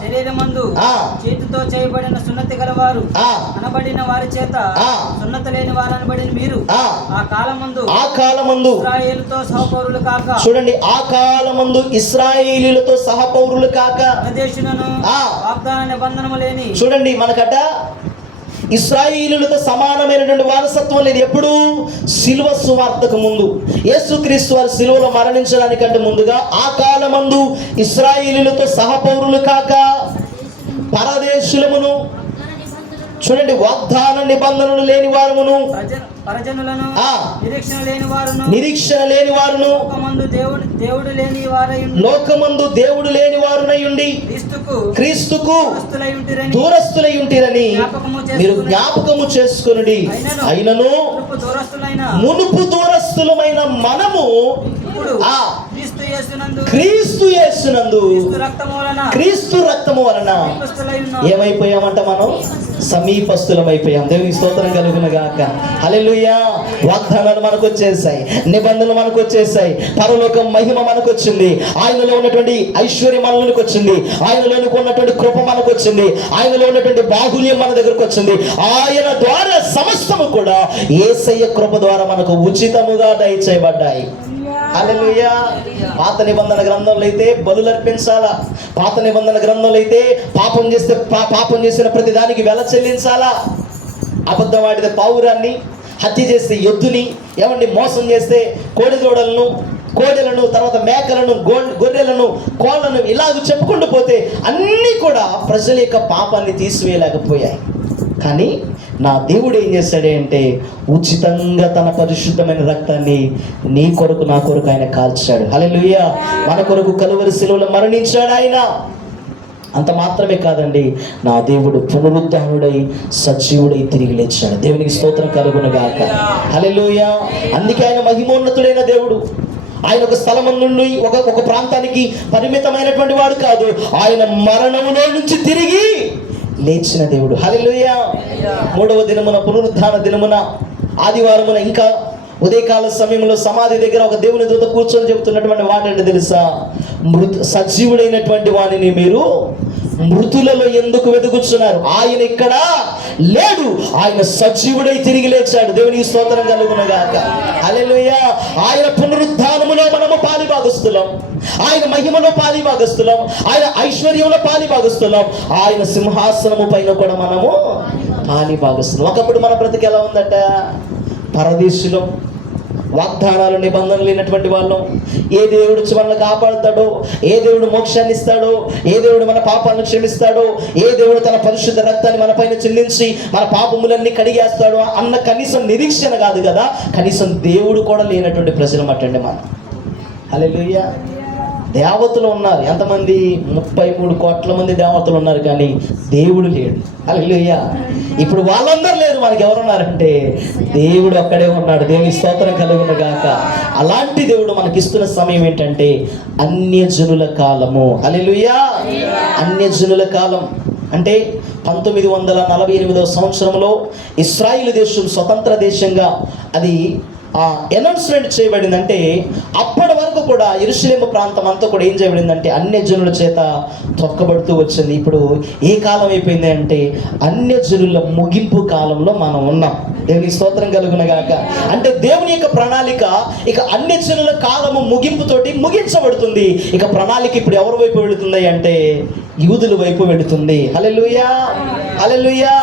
శరీరమందు చేతితో చేయబడిన సున్నతి గలవారు అనబడిన వారి చేత సున్నతి లేని వారు అనబడిన మీరు ఆ కాలమందు ఇశ్రాయేలుతో సహపౌరులు కాక, చూడండి, ఆ కాలమందు ఇశ్రాయేలీయులతో సహపౌరులు కాక దేశులను వాగ్దాన నిబంధనము లేని, చూడండి, మనకట ఇశ్రాయేలీయులతో సమానమైనటువంటి వారసత్వం లేదు. ఎప్పుడు? శిలువ సువార్తకు ముందు, యేసుక్రీస్తు వారు శిలువలో మరణించడానికంటే ముందుగా ఆ కాలమందు ఇశ్రాయేలీయులతో సహపౌరులు కాక పరదేశులమును, చూడండి, వాగ్దాన నిబంధనలు లేని వారును, నిరీక్షణ లేని వారును, లోకమందు దేవుడు లేని వారునై ఉండి క్రీస్తుకు దూరస్తులై ఉంటిరని మీరు జ్ఞాపకము చేసుకొనుడి. అయినను మునుపు దూరస్తులమైన మనము క్రీస్తు యేసునందు క్రీస్తు రక్తము వలన ఏమైపోయామంట? మనం సమీపస్తులమైపోయాం. దేవునికి స్తోత్రం కలుగునుగాక. హల్లెలూయా. వాగ్దానాలు మనకు వచ్చేసాయి, నిబంధనలు మనకు వచ్చేసాయి, పరలోకం మహిమ మనకు వచ్చింది, ఆయనలో ఉన్నటువంటి ఐశ్వర్యం మనలోనికి వచ్చింది, ఆయనలోనికి ఉన్నటువంటి కృప మనకు వచ్చింది, ఆయనలో ఉన్నటువంటి బాహుల్యం మన దగ్గరకు వచ్చింది. ఆయన ద్వారా సమస్తము కూడా యేసయ్య కృప ద్వారా మనకు ఉచితముగా దయచేయబడ్డాయి. హల్లెలూయా. పాత నిబంధన గ్రంథంలో అయితే బలులు అర్పించాలా, పాత నిబంధన గ్రంథంలో అయితే పాపం చేసిన ప్రతి దానికి వెల చెల్లించాలా, అబద్ధం ఆడితే పావురాన్ని, హత్య చేస్తే ఎద్దుని, ఏమండి మోసం చేస్తే కోడెలను, తర్వాత మేకలను, గొర్రెలను, కోళ్లను, ఇలాగ చెప్పుకుంటూ పోతే అన్నీ కూడా ప్రజల యొక్క పాపాన్ని తీసివేయలేకపోయాయి. కానీ నా దేవుడు ఏం చేశాడే అంటే ఉచితంగా తన పరిశుద్ధమైన రక్తాన్ని నీ కొరకు నా కొరకు ఆయన కాల్చాడు. హల్లెలూయా. మన కొరకు కలువరి శిలువలో మరణించాడు ఆయన. అంత మాత్రమే కాదండి, నా దేవుడు పునరుద్ధానుడై సజీవుడై తిరిగి లేచాడు. దేవునికి స్తోత్రం కలుగునుగాక. హల్లెలూయా. అందుకే ఆయన మహిమోన్నతుడైన దేవుడు. ఆయన ఒక స్థలం నుండి ఒక ప్రాంతానికి పరిమితమైనటువంటి వాడు కాదు. ఆయన మరణములో నుంచి తిరిగి లేచిన దేవుడు. హల్లెలూయా. 3వ దినమున, పునరుద్ధాన దినమున, ఆదివారమున, ఇంకా ఉదయకాల సమయంలో సమాధి దగ్గర ఒక దేవుని దూత కూర్చొని చెబుతున్నటువంటి మాట ఏంటో తెలుసా? సజీవుడైనటువంటి వానిని మీరు మృతులలో ఎందుకు వెతుకుతున్నారు? ఆయన ఇక్కడ లేడు, ఆయన సజీవుడై తిరిగి లేచాడు. దేవునికి స్తోత్రం కలుగునుగాక. హల్లెలూయా. ఆయన పునరుద్ధానములో మనము పాలిభాగస్తులం, ఆయన మహిమలో పాలిభాగస్తులం, ఆయన ఐశ్వర్యంలో పాలిభాగస్తులం, ఆయన సింహాసనము పైన కూడా మనము పాలిభాగస్తులం. ఒకప్పుడు మన బ్రతికి ఎలా ఉందట? పరదేశులం, వాగ్దానాలు నిబంధనలు లేనటువంటి వాళ్ళం. ఏ దేవుడు వచ్చి మనల్ని కాపాడుతాడో, ఏ దేవుడు మోక్షాన్ని ఇస్తాడో, ఏ దేవుడు మన పాపాలను క్షమిస్తాడో, ఏ దేవుడు తన పరిశుద్ధ రక్తాన్ని మన పైన చెల్లించి మన పాపములన్నీ కడిగేస్తాడో అన్న కనీసం నిరీక్షణ కాదు కదా, కనీసం దేవుడు కూడా లేనటువంటి ప్రజలు మట్టండి మనం. హల్లెలూయా. దేవతలు ఉన్నారు, ఎంతమంది? 33 కోట్ల మంది దేవతలు ఉన్నారు, కానీ దేవుడు లేడు. హల్లెలూయా. ఇప్పుడు వాళ్ళందరూ లేరు, మనకి ఎవరున్నారంటే దేవుడు ఒక్కడే ఉన్నాడు. దేవుని స్తోత్రం కలుగును గాక. అలాంటి దేవుడు మనకిస్తున్న సమయం ఏంటంటే అన్యజనుల కాలము. హల్లెలూయా. అన్యజనుల కాలం అంటే 1948వ సంవత్సరంలో ఇశ్రాయేలు దేశం స్వతంత్ర దేశంగా అది అనౌన్స్మెంట్ చేయబడిందంటే, అప్పటి వరకు కూడా యెరూషలేము ప్రాంతం అంతా కూడా ఏం చేయబడిందంటే అన్యజనుల చేత తొక్కబడుతూ వచ్చింది. ఇప్పుడు ఏ కాలం అయిపోయింది అంటే అన్యజనుల ముగింపు కాలంలో మనం ఉన్నాం. దేవుని స్తోత్రం కలుగునగాక. అంటే దేవుని యొక్క ప్రణాళిక ఇక అన్యజనుల కాలము ముగింపుతోటి ముగించబడుతుంది. ఇక ప్రణాళిక ఇప్పుడు ఎవరి వైపు వెళుతుంది అంటే యూదుల వైపు వెళుతుంది. హల్లెలూయా, హల్లెలూయా.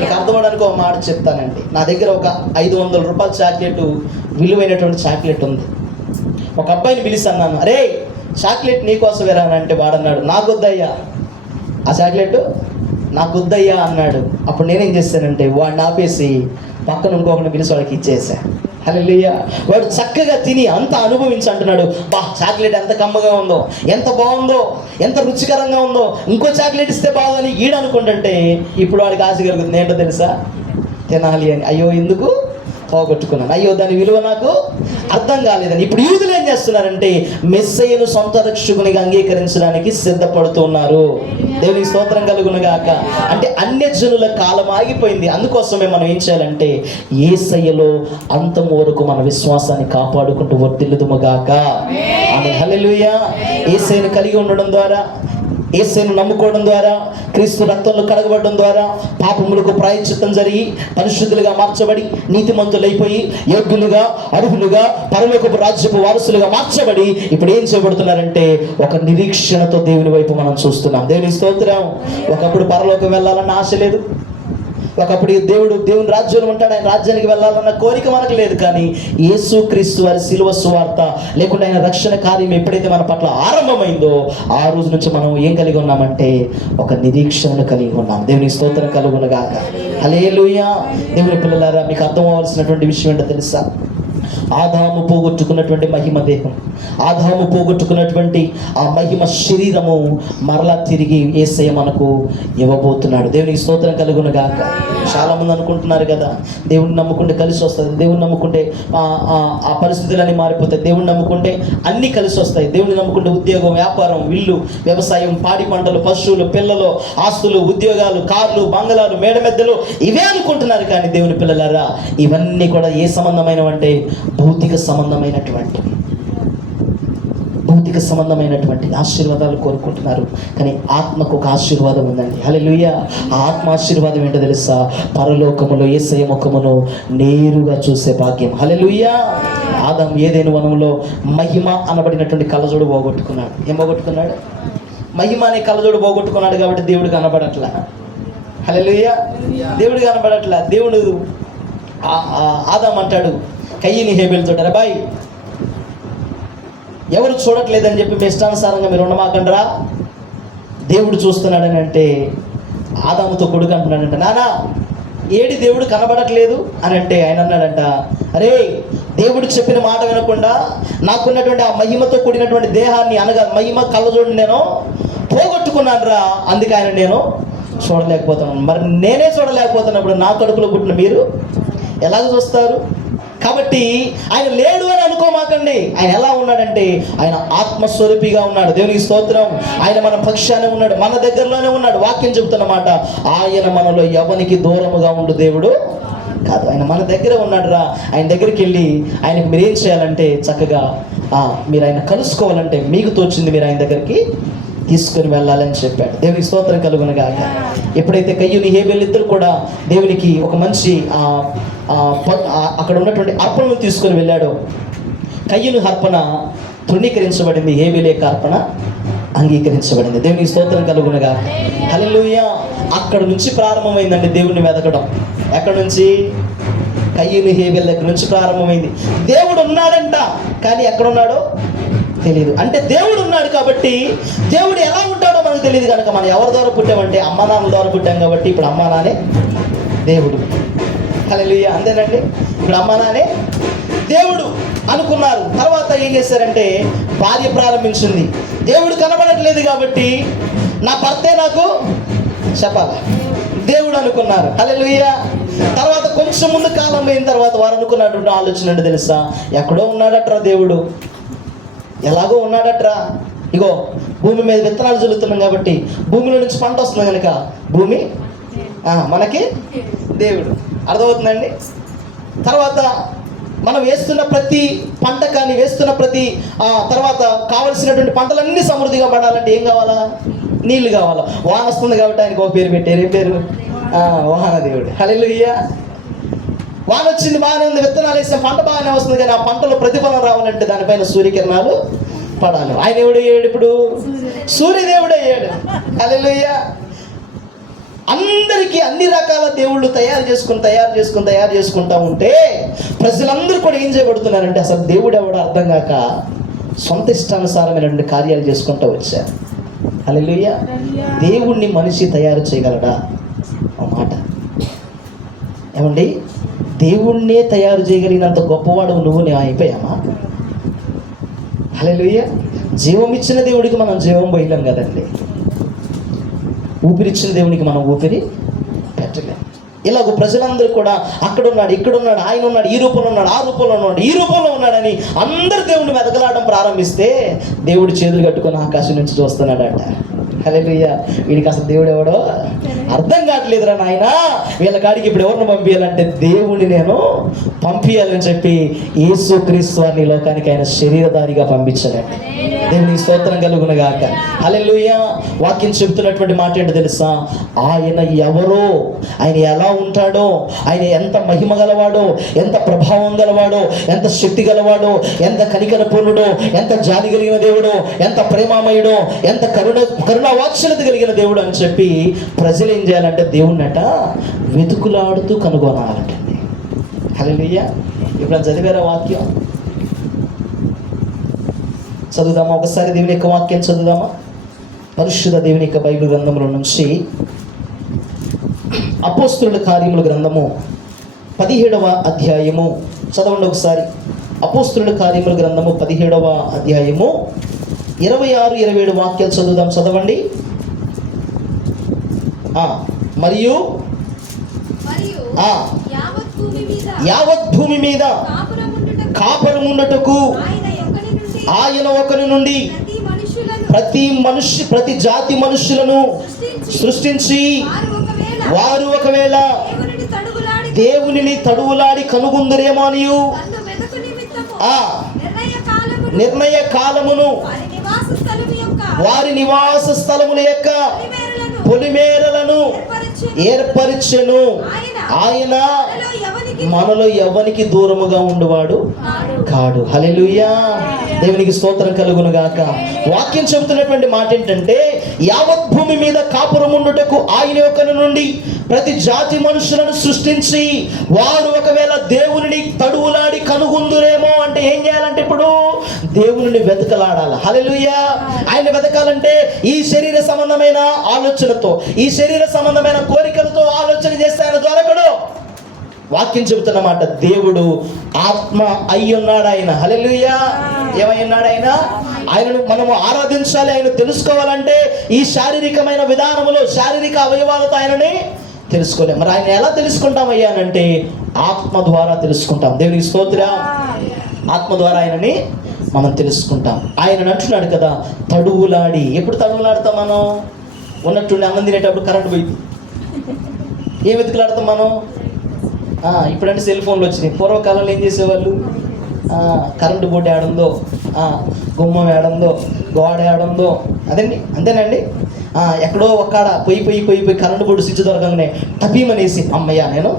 మీకు అర్థమవడానికి ఒక మాట చెప్తానండి. నా దగ్గర ఒక 500 రూపాయల చాక్లెట్, విలువైనటువంటి చాక్లెట్ ఉంది. ఒక అబ్బాయిని పిలిచి అన్నాను, అరే చాక్లెట్ నీకోసమేరా అని అంటే వాడన్నాడు, నాకొద్దయ్యా ఆ చాక్లెట్, నాకొద్దయ్యా అన్నాడు. అప్పుడు నేనేం చేశానంటే వాడిని ఆపేసి పక్కన ఇంకొకరిని పిలిచి వాడికి ఇచ్చేసా. హల్లెలూయా. వాడు చక్కగా తిని అంత అనుభవించి అంటున్నాడు, బా చాక్లెట్ ఎంత కమ్మగా ఉందో, ఎంత బాగుందో, ఎంత రుచికరంగా ఉందో, ఇంకో చాక్లెట్ ఇస్తే బాగుందని ఈడు అనుకుంటుంటే ఇప్పుడు వాడికి ఆశ కలుగుతుంది. ఏంటో తెలుసా? తినాలి అని. అయ్యో ఎందుకు పోగొట్టుకున్నాను, అయ్యో దాని విలువ నాకు అర్థం కాలేదని. ఇప్పుడు యూదులు ఏం చేస్తున్నారంటే మెస్సయ్యను సొంత రక్షకునిగా అంగీకరించడానికి సిద్ధపడుతున్నారు. దేవునికి స్తోత్రం కలుగునుగాక. అంటే అన్యజనుల కాలం ఆగిపోయింది. అందుకోసమే మనం ఏం చేయాలంటే యేసయ్యలో అంతం వరకు మన విశ్వాసాన్ని కాపాడుకుంటూ వర్ధిల్లుదుముగాక. ఆమె. హల్లెలూయా. యేసయ్యను కలిగి ఉండడం ద్వారా, యేసయ్యను నమ్ముకోవడం ద్వారా, క్రీస్తు రక్తంలో కడగబడడం ద్వారా పాపములకు ప్రాయశ్చిత్తం జరిగి పరిశుద్ధులుగా మార్చబడి నీతిమంతులైపోయి యోగ్యులుగా అర్హులుగా పరలోకపు రాజ్యపు వారసులుగా మార్చబడి ఇప్పుడు ఏం చేయబడుతున్నారంటే ఒక నిరీక్షణతో దేవుని వైపు మనం చూస్తున్నాం. దేవుని స్తోత్రం. ఒకప్పుడు పరలోకం వెళ్ళాలన్న ఆశ లేదు, ఒకప్పుడు దేవుని రాజ్యంలో ఉంటాడు, ఆయన రాజ్యానికి వెళ్ళాలన్న కోరిక మనకు లేదు. కానీ యేసు క్రీస్తు వారి శిలువ సువార్త లేకుంటే ఆయన రక్షణ కార్యం ఎప్పుడైతే మన పట్ల ఆరంభమైందో ఆ రోజు నుంచి మనం ఏం కలిగి ఉన్నామంటే ఒక నిరీక్షణను కలిగి ఉన్నాం. దేవుని స్తోత్రం కలుగునుగాక. హల్లెలూయా. దేవుని పిల్లలారా, మీకు అర్థం అవ్వాల్సినటువంటి విషయం ఏంటో తెలుసా? ఆదాము పోగొట్టుకున్నటువంటి మహిమ దేహం, ఆదాము పోగొట్టుకున్నటువంటి ఆ మహిమ శరీరము మరలా తిరిగి యేసయ్య మనకు ఇవ్వబోతున్నాడు. దేవునికి స్తోత్రం కలుగునుగాక. చాలా మంది అనుకుంటున్నారు కదా, దేవుడిని నమ్ముకుంటే కలిసి వస్తుంది, దేవుడిని నమ్ముకుంటే ఆ పరిస్థితులన్నీ మారిపోతాయి, దేవుడిని నమ్ముకుంటే అన్నీ కలిసి వస్తాయి, దేవుడిని నమ్ముకుంటే ఉద్యోగం, వ్యాపారం, ఇల్లు, వ్యవసాయం, పాడి పంటలు, పశువులు, పిల్లలు, ఆస్తులు, ఉద్యోగాలు, కార్లు, బంగళాలు, మేడమెద్దలు ఇవే అనుకుంటున్నారు. కానీ దేవుని పిల్లలారా, ఇవన్నీ కూడా ఏ సంబంధమైనవంటే భౌతిక సంబంధమైనటువంటి ఆశీర్వాదాలు కోరుకుంటున్నారు. కానీ ఆత్మకు ఒక ఆశీర్వాదం ఉందండి. హల్లెలూయా. ఆ ఆత్మ ఆశీర్వాదం ఏంటో తెలుసా? పరలోకములో యేసయ్య ముఖమును నేరుగా చూసే భాగ్యం. హల్లెలూయా. ఆదాము ఏదైనా వనంలో మహిమ అనబడినటువంటి కళ్ళజోడు పోగొట్టుకున్నాడు. ఏం పోగొట్టుకున్నాడు? మహిమ అనే కళ్ళజోడు పోగొట్టుకున్నాడు. కాబట్టి దేవుడు కనబడట్లా. హల్లెలూయా. దేవుడు కనబడట్లా. దేవుడు ఆదాము అంటాడు కయ్యని హేబెలుతో, అబ్బాయి ఎవరు చూడట్లేదని చెప్పి మీ ఇష్టానుసారంగా మీరు ఉండమాకండ్రా, దేవుడు చూస్తున్నాడని అంటే ఆదాముతో కొడుకు అంటున్నాడంట, నానా ఏడి దేవుడు కనబడట్లేదు అని అంటే ఆయన అన్నాడంట, అరే దేవుడు చెప్పిన మాట వినకుండా నాకున్నటువంటి ఆ మహిమతో కూడినటువంటి దేహాన్ని అనగా మహిమ కళ్ళజోడిని నేను పోగొట్టుకున్నాను రా, అందుకే ఆయన నేను చూడలేకపోతున్నాను. మరి నేనే చూడలేకపోతున్నప్పుడు నా కడుపులో పుట్టిన మీరు ఎలాగ చూస్తారు? కాబట్టి ఆయన లేడు అని అనుకోమాకండి. ఆయన ఎలా ఉన్నాడంటే ఆయన ఆత్మస్వరూపిగా ఉన్నాడు. దేవునికి స్తోత్రం. ఆయన మన పక్షానే ఉన్నాడు, మన దగ్గరలోనే ఉన్నాడు. వాక్యం చెబుతున్నమాట, ఆయన మనలో ఎవరికి దూరముగా ఉండు దేవుడు కాదు, ఆయన మన దగ్గరే ఉన్నాడు రా. ఆయన దగ్గరికి వెళ్ళి ఆయనకు మీరు ఏం చేయాలంటే చక్కగా మీరు ఆయన కలుసుకోవాలంటే మీకు తోచింది మీరు ఆయన దగ్గరికి తీసుకొని వెళ్ళాలని చెప్పాడు. దేవునికి స్తోత్రం కలుగునుగాక. ఎప్పుడైతే కయ్యూని హేబెలు ఇద్దరు కూడా దేవునికి ఒక మంచి అక్కడ ఉన్నటువంటి అర్పణను తీసుకొని వెళ్ళాడో, కయ్యూని అర్పణ తృణీకరించబడింది, హేబెలు యొక్క అర్పణ అంగీకరించబడింది. దేవునికి స్తోత్రం కలుగునుగాక. హల్లెలూయా. అక్కడ నుంచి ప్రారంభమైందండి దేవుణ్ణి వెతకడం. ఎక్కడి నుంచి? కయ్యను హేబెల్ దగ్గర నుంచి ప్రారంభమైంది. దేవుడు ఉన్నాడంట, కానీ ఎక్కడున్నాడో తెలియదు. అంటే దేవుడు ఉన్నాడు కాబట్టి దేవుడు ఎలా ఉంటాడో మనకు తెలియదు కనుక మనం ఎవరి ద్వారా పుట్టామంటే అమ్మా నాన్న ద్వారా పుట్టాం కాబట్టి ఇప్పుడు అమ్మా నానే దేవుడు. హల్లెలూయా, అంతేనండి. ఇప్పుడు అమ్మా నానే దేవుడు అనుకున్నారు. తర్వాత ఏం చేశారంటే భార్య ప్రారంభించింది. దేవుడు కనబడట్లేదు కాబట్టి నా భర్తే నాకు చెప్పాలి దేవుడు అనుకున్నారు. హల్లెలూయా. తర్వాత కొంచెం ముందు కాలం అయిన తర్వాత వారు అనుకున్నటువంటి ఆలోచన అంటే తెలుసా, ఎక్కడో ఉన్నాడట్రా దేవుడు, ఎలాగో ఉన్నాడట్రా. ఇగో భూమి మీద విత్తనాలు చల్లుతున్నాం కాబట్టి భూమిలో నుంచి పంట వస్తుంది కనుక భూమి మనకి దేవుడు. అర్థమవుతుందండి. తర్వాత మనం వేస్తున్న ప్రతి పంట కానీ వేస్తున్న ప్రతి తర్వాత కావలసినటువంటి పంటలన్నీ సమృద్ధిగా పడాలంటే ఏం కావాలా? నీళ్లు కావాలా. వాన వస్తుంది కాబట్టి ఆయనకు ఒక పేరు పెట్టారు. ఏం పేరు? వాహన దేవుడు. హల్లెలూయా. వాన వచ్చింది, బాగానే ఉంది, విత్తనాలు వేసాం, పంట బాగానే వస్తుంది, కానీ ఆ పంటలో ప్రతిఫలం రావాలంటే దానిపైన సూర్యకిరణాలు పడాలి. ఆయన ఎవడు అయ్యాడు? ఇప్పుడు సూర్యదేవుడు అయ్యాడు. హల్లెలూయా. అందరికీ అన్ని రకాల దేవుళ్ళు తయారు చేసుకుంటా ఉంటే ప్రజలందరూ కూడా ఏం చేయబడుతున్నారంటే అసలు దేవుడు ఎవడో అర్థం కాక సొంత ఇష్టానుసారమైనటువంటి కార్యాలు చేసుకుంటూ వచ్చారు. హల్లెలూయా. దేవుణ్ణి మనిషి తయారు చేయగలడా? ఆ మాట ఏమండి, దేవుణ్ణే తయారు చేయగలిగినంత గొప్పవాడు నువ్వు నేను అయిపోయామా? హల్లెలూయా. జీవం ఇచ్చిన దేవుడికి మనం జీవం పోయలేం కదండి. ఊపిరిచ్చిన దేవునికి మనం ఊపిరి పెట్టలేం. ఇలాగ ప్రజలందరూ కూడా అక్కడున్నాడు, ఇక్కడున్నాడు, ఆయన ఉన్నాడు, ఈ రూపంలో ఉన్నాడు, ఆ రూపంలో ఉన్నాడు, ఈ రూపంలో ఉన్నాడని అందరు దేవుడిని వెతకలాడడం ప్రారంభిస్తే దేవుడు చేతులు కట్టుకొని ఆకాశం నుంచి చూస్తున్నాడట. హల్లెలూయా. వీడికి అసలు దేవుడు ఎవడో అర్థం కావట్లేదురా నాయన, వీళ్ళ కాడికి ఇప్పుడు ఎవరిని పంపించాలంటే దేవుడిని నేను పంపించాలని చెప్పి యేసుక్రీస్తు వారిని లోకానికి ఆయన శరీరధారిగా పంపించాడండి. దేవునికి స్తోత్రం కలుగును గాక. హల్లెలూయా. వాక్యం చెప్తున్నటువంటి మాట ఏంటో తెలుసా? ఆయన ఎవరో, ఆయన ఎలా ఉంటాడో, ఆయన ఎంత మహిమ గలవాడో, ఎంత ప్రభావం గలవాడో, ఎంత శక్తి గలవాడో, ఎంత కనికర పూర్ణుడో, ఎంత జాలి కలిగిన దేవుడో, ఎంత ప్రేమామయుడో, ఎంత కరుణావాత్సల్యత కలిగిన దేవుడు అని చెప్పి ప్రజలు ఏం చేయాలంటే దేవుణ్ణట వెతుకులాడుతూ కనుగొనాలంటండి. హల్లెలూయా. ఇప్పుడు చదివారా వాక్యం? చదువుదామా ఒకసారి దేవుని యొక్క వాక్యం చదువుదామా? పరిశుద్ధ దేవుని యొక్క బైబిల్ గ్రంథంలో నుంచి అపోస్తలుల కార్యముల గ్రంథము 17వ అధ్యాయము చదవండి ఒకసారి. అపోస్తలుల కార్యముల గ్రంథము 17వ అధ్యాయము 26, 27 వాక్యాలు చదువుదాం. చదవండి. మరియు యావత్ భూమి మీద కాపురముండుటకు ఆయన ఒకరి నుండి ప్రతి జాతి మనుష్యులను సృష్టించి వారు ఒకవేళ దేవునిని తడువులాడి కనుగొందురేమో అనియు నిర్ణయ కాలమును వారి నివాస స్థలముల యొక్క పొలిమేరలను ఏర్పరిచెను. ఆయన మనలో ఎవరికి దూరముగా ఉండువాడు కాడు. హల్లెలూయా. దేవునికి స్తోత్రం కలుగును గాక. వాక్యం చెబుతున్నటువంటి మాట ఏంటంటే యావత్ భూమి మీద కాపురం ఉండుటకు ఆయన ఒకరి నుండి ప్రతి జాతి మనుషులను సృష్టించి వారు ఒకవేళ దేవునిని తడువులాడి కనుగొందురేమో అంటే ఏం చేయాలంటే ఇప్పుడు దేవునిని వెతకలాడాలి. హల్లెలూయా. ఆయన వెతకాలంటే ఈ శరీర సంబంధమైన ఆలోచనతో, ఈ శరీర సంబంధమైన కోరికలతో ఆలోచన చేస్తే ఆయన దొరకడు. వాక్యం చెబుతున్నమాట దేవుడు ఆత్మ అయి ఉన్నాడు ఆయన. హల్లెలూయా. ఏమై ఉన్నాడు ఆయన? ఆయనను మనము ఆరాధించాలి, ఆయన తెలుసుకోవాలంటే ఈ శారీరకమైన విధానములో శారీరక అవయవాలతో ఆయనని తెలుసుకోలేం. మరి ఆయన ఎలా తెలుసుకుంటాం అయ్యానంటే ఆత్మ ద్వారా తెలుసుకుంటాం. దేవునికి స్తోత్రం. ఆత్మ ద్వారా ఆయనని మనం తెలుసుకుంటాం. ఆయన అంటున్నాడు కదా తడువులాడి. ఎప్పుడు తడువులాడతాం మనం? ఉన్నట్టుండి అన్నం తినేటప్పుడు కరెంట్ పోయింది, ఏం వెతుకులాడతాం మనం? ఇప్పుడంటే సెల్ ఫోన్లు వచ్చినాయి. పూర్వకాలంలో ఏం చేసేవాళ్ళు? కరెంటు బోర్డు ఏడుందో, గుమ్మం ఏడుందో, గోడ ఏడుందో, అదండి, అంతేనండి. ఎక్కడో ఒక్కడ పోయి కరెంటు బోర్డు స్విచ్ దొరకగానే టపీమనేసి అమ్మయ్య నేను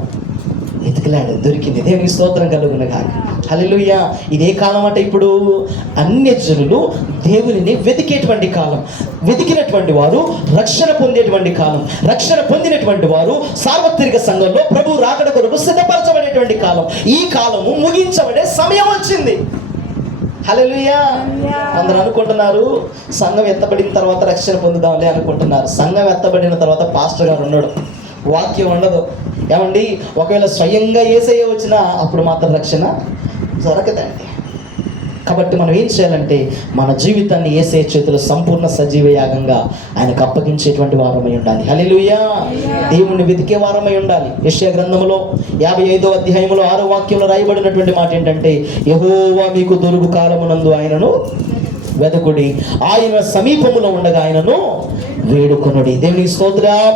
వెతుకులాడు, దొరికింది. దేవునికి స్తోత్రం కలుగును గాక. హల్లెలూయా. ఇదే కాలం అంటే ఇప్పుడు అన్యజనులు దేవునిని వెతికేటువంటి కాలం, వెతికినటువంటి వారు రక్షణ పొందేటువంటి కాలం, రక్షణ పొందినటువంటి వారు సార్వత్రిక సంఘంలో ప్రభు రాకడ కొరకు సిద్ధపరచబడేటువంటి కాలం. ఈ కాలము ముగించబడే సమయం వచ్చింది. హల్లెలూయా. అందరూ అనుకుంటున్నారు సంఘం ఎత్తబడిన తర్వాత రక్షణ పొందుదాంలే అనుకుంటున్నారు. సంఘం ఎత్తబడిన తర్వాత పాస్టర్ గారు ఉన్నాడు, వాక్యం ఉండదు. ఏమండి, ఒకవేళ స్వయంగా యేసయ్య వచ్చినా అప్పుడు మాత్రం రక్షణ దొరకదండి. కాబట్టి మనం ఏం చేయాలంటే మన జీవితాన్ని యేసయ్య చేతిలో సంపూర్ణ సజీవ యాగంగా ఆయనకు అప్పగించేటువంటి వారమై ఉండాలి. హల్లెలూయా. దేవుణ్ణి వెతికే వారమై ఉండాలి. యెషయా గ్రంథంలో 55వ అధ్యాయంలో 6వ వాక్యంలో రాయబడినటువంటి మాట ఏంటంటే, యెహోవా మీకు దొరుకు కాలమునందు ఆయనను వెదకుడి, ఆయన సమీపములో ఉండగా ఆయనను వేడుకొనుడి. దేవునికి స్తోత్రం.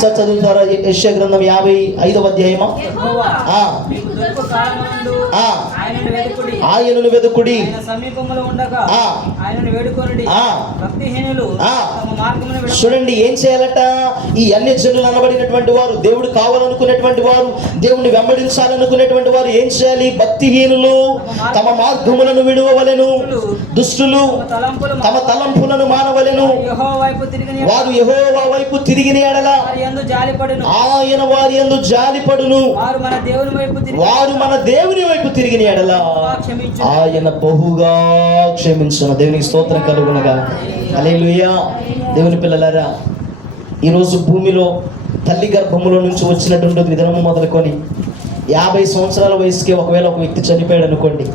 చదువుతారా యెషయా గ్రంథం 55వ అధ్యాయమా? ఆయనను వెదుకుడి, చూడండి ఏం చేయాలట? ఈ అన్య జనులు అనబడినటువంటి వారు, దేవుడు కావాలనుకునేటువంటి వారు, దేవుని వెంబడించాలనుకునేటువంటి వారు ఏం చేయాలి? భక్తిహీనులు తమ మార్గములను విడువవలెను, దుష్టులు తమ తలంపులను మానవలెను, వారు యెహోవా వైపు తిరిగిన యెడల ఆయన వారి యందు జాలిపడును, వారు మన దేవుని వైపు తిరిగిన యెడల ఆయన బహుగా క్షమించును. దేవునికి స్తోత్రం కలుగునగా. హల్లెలూయా. దేవుని పిల్లలారా, ఈరోజు భూమిలో తల్లి గర్భములో నుంచి వచ్చినటువంటి విధానము మొదలుకొని 50 సంవత్సరాల వయసుకే ఒకవేళ ఒక వ్యక్తి చనిపోయాడు అనుకోండి,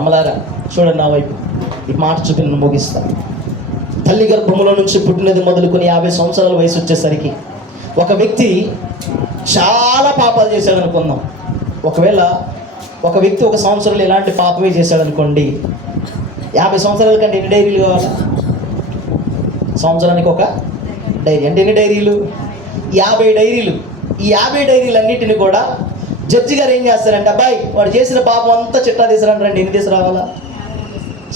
అమలారా చూడండి నా వైపు, ఈ మాట చూపి నేను ముగిస్తా. తల్లి గర్భములో నుంచి పుట్టినది మొదలుకొని 50 సంవత్సరాల వయసు వచ్చేసరికి ఒక వ్యక్తి చాలా పాపాలు చేశాడు అనుకుందాం. ఒకవేళ ఒక వ్యక్తి 1 సంవత్సరంలో ఎలాంటి పాపమే చేశాడు అనుకోండి, 50 సంవత్సరాల కంటే ఎన్ని డైరీలు కావాలి? సంవత్సరానికి ఒక డైరీ అంటే ఎన్ని డైరీలు? 50 డైరీలు. ఈ 50 డైరీలన్నిటిని కూడా జడ్జి గారు ఏం చేస్తారంటే, అబ్బాయి వాడు చేసిన పాపం అంతా చిట్టా తీసుకురండి. ఎన్ని తీసుకురావాలా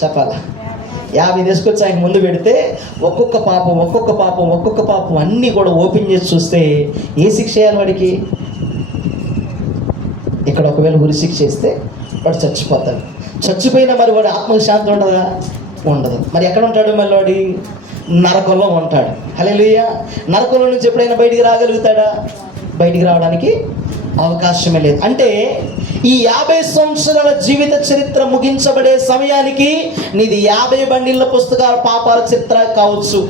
చెప్పాలా? 50 తీసుకొచ్చి ఆయన ముందు పెడితే ఒక్కొక్క పాపం అన్నీ కూడా ఓపెన్ చేసి చూస్తే ఏ శిక్ష చేయాలి వాడికి? ఇక్కడ ఒకవేళ ఉరి శిక్ష చేస్తే వాడు చచ్చిపోతాడు. చచ్చిపోయినా మరి వాడు ఆత్మకు శాంతి ఉండదా? ఉండదు. మరి ఎక్కడ ఉంటాడు? మళ్ళీ వాడి నరకంలో ఉంటాడు. హల్లెలూయా. నరకంలో నుంచి ఎప్పుడైనా బయటికి రాగలుగుతాడా? బయటికి రావడానికి అవకాశమే లేదు. అంటే ఈ 50 సంవత్సరాల జీవిత చరిత్ర ముగించబడే సమయానికి నీది 50 బండిళ్ళ పుస్తకాల పాపాల చరిత్ర కావచ్చు,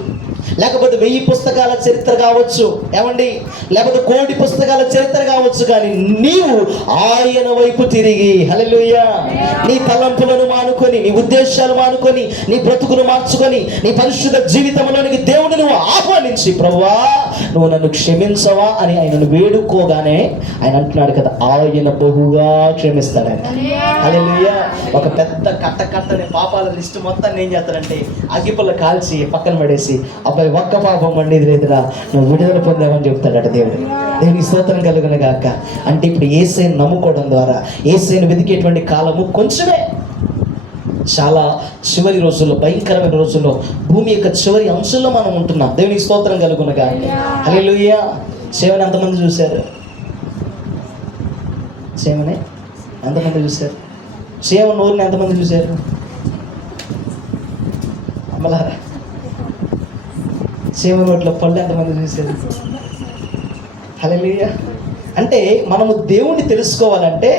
లేకపోతే 1000 పుస్తకాల చరిత్ర కావచ్చు, ఏమండి, లేకపోతే 1,000 పుస్తకాల చరిత్ర కావచ్చు. కానీ నీవు ఆయన వైపు తిరిగి, హల్లెలూయా, నీ తలంపులను మానుకొని, నీ ఉద్దేశాలు మానుకొని, నీ బ్రతుకును మార్చుకొని, నీ పరిశుద్ధ జీవితంలోనికి దేవుడు నువ్వు ఆహ్వానించి, ప్రభువా నువ్వు నన్ను క్షమించవా అని ఆయనను వేడుకోగానే ఆయన అంటున్నాడు కదా, ఆయన బహుగా క్షమిస్తాడంట. హల్లెలూయా. ఒక పెద్ద కట్టని పాపాల లిస్టు మొత్తాన్ని ఏం చేస్తాడంటే అగ్గిపుల్ల కాల్చి పక్కన పడేసి, అబ్బాయి ఒక్క పాపం వండేది లేదురా, నువ్వు విడుదల పొందావని చెప్తాడట దేవుడు. దేవుని స్తోత్రం కలుగునగాక. అంటే ఇప్పుడు యేసయ్యను నమ్ముకోవడం ద్వారా యేసయ్యను వెతికేటువంటి కాలము కొంచెమే. చాలా చివరి రోజుల్లో, భయంకరమైన రోజుల్లో, భూమి యొక్క చివరి అంశంలో మనం ఉంటున్నాం. దేవునికి స్తోత్రం కలుగునగా. హల్లెలూయా. సేవని ఎంతమంది చూశారు? సేవని ఎంతమంది చూశారు? సేవ నోరుని ఎంతమంది చూశారు? అమ్మలారా, సేవ నోట్లో పళ్ళు ఎంతమంది చూశారు? హల్లెలూయా. అంటే మనము దేవుణ్ణి తెలుసుకోవాలంటే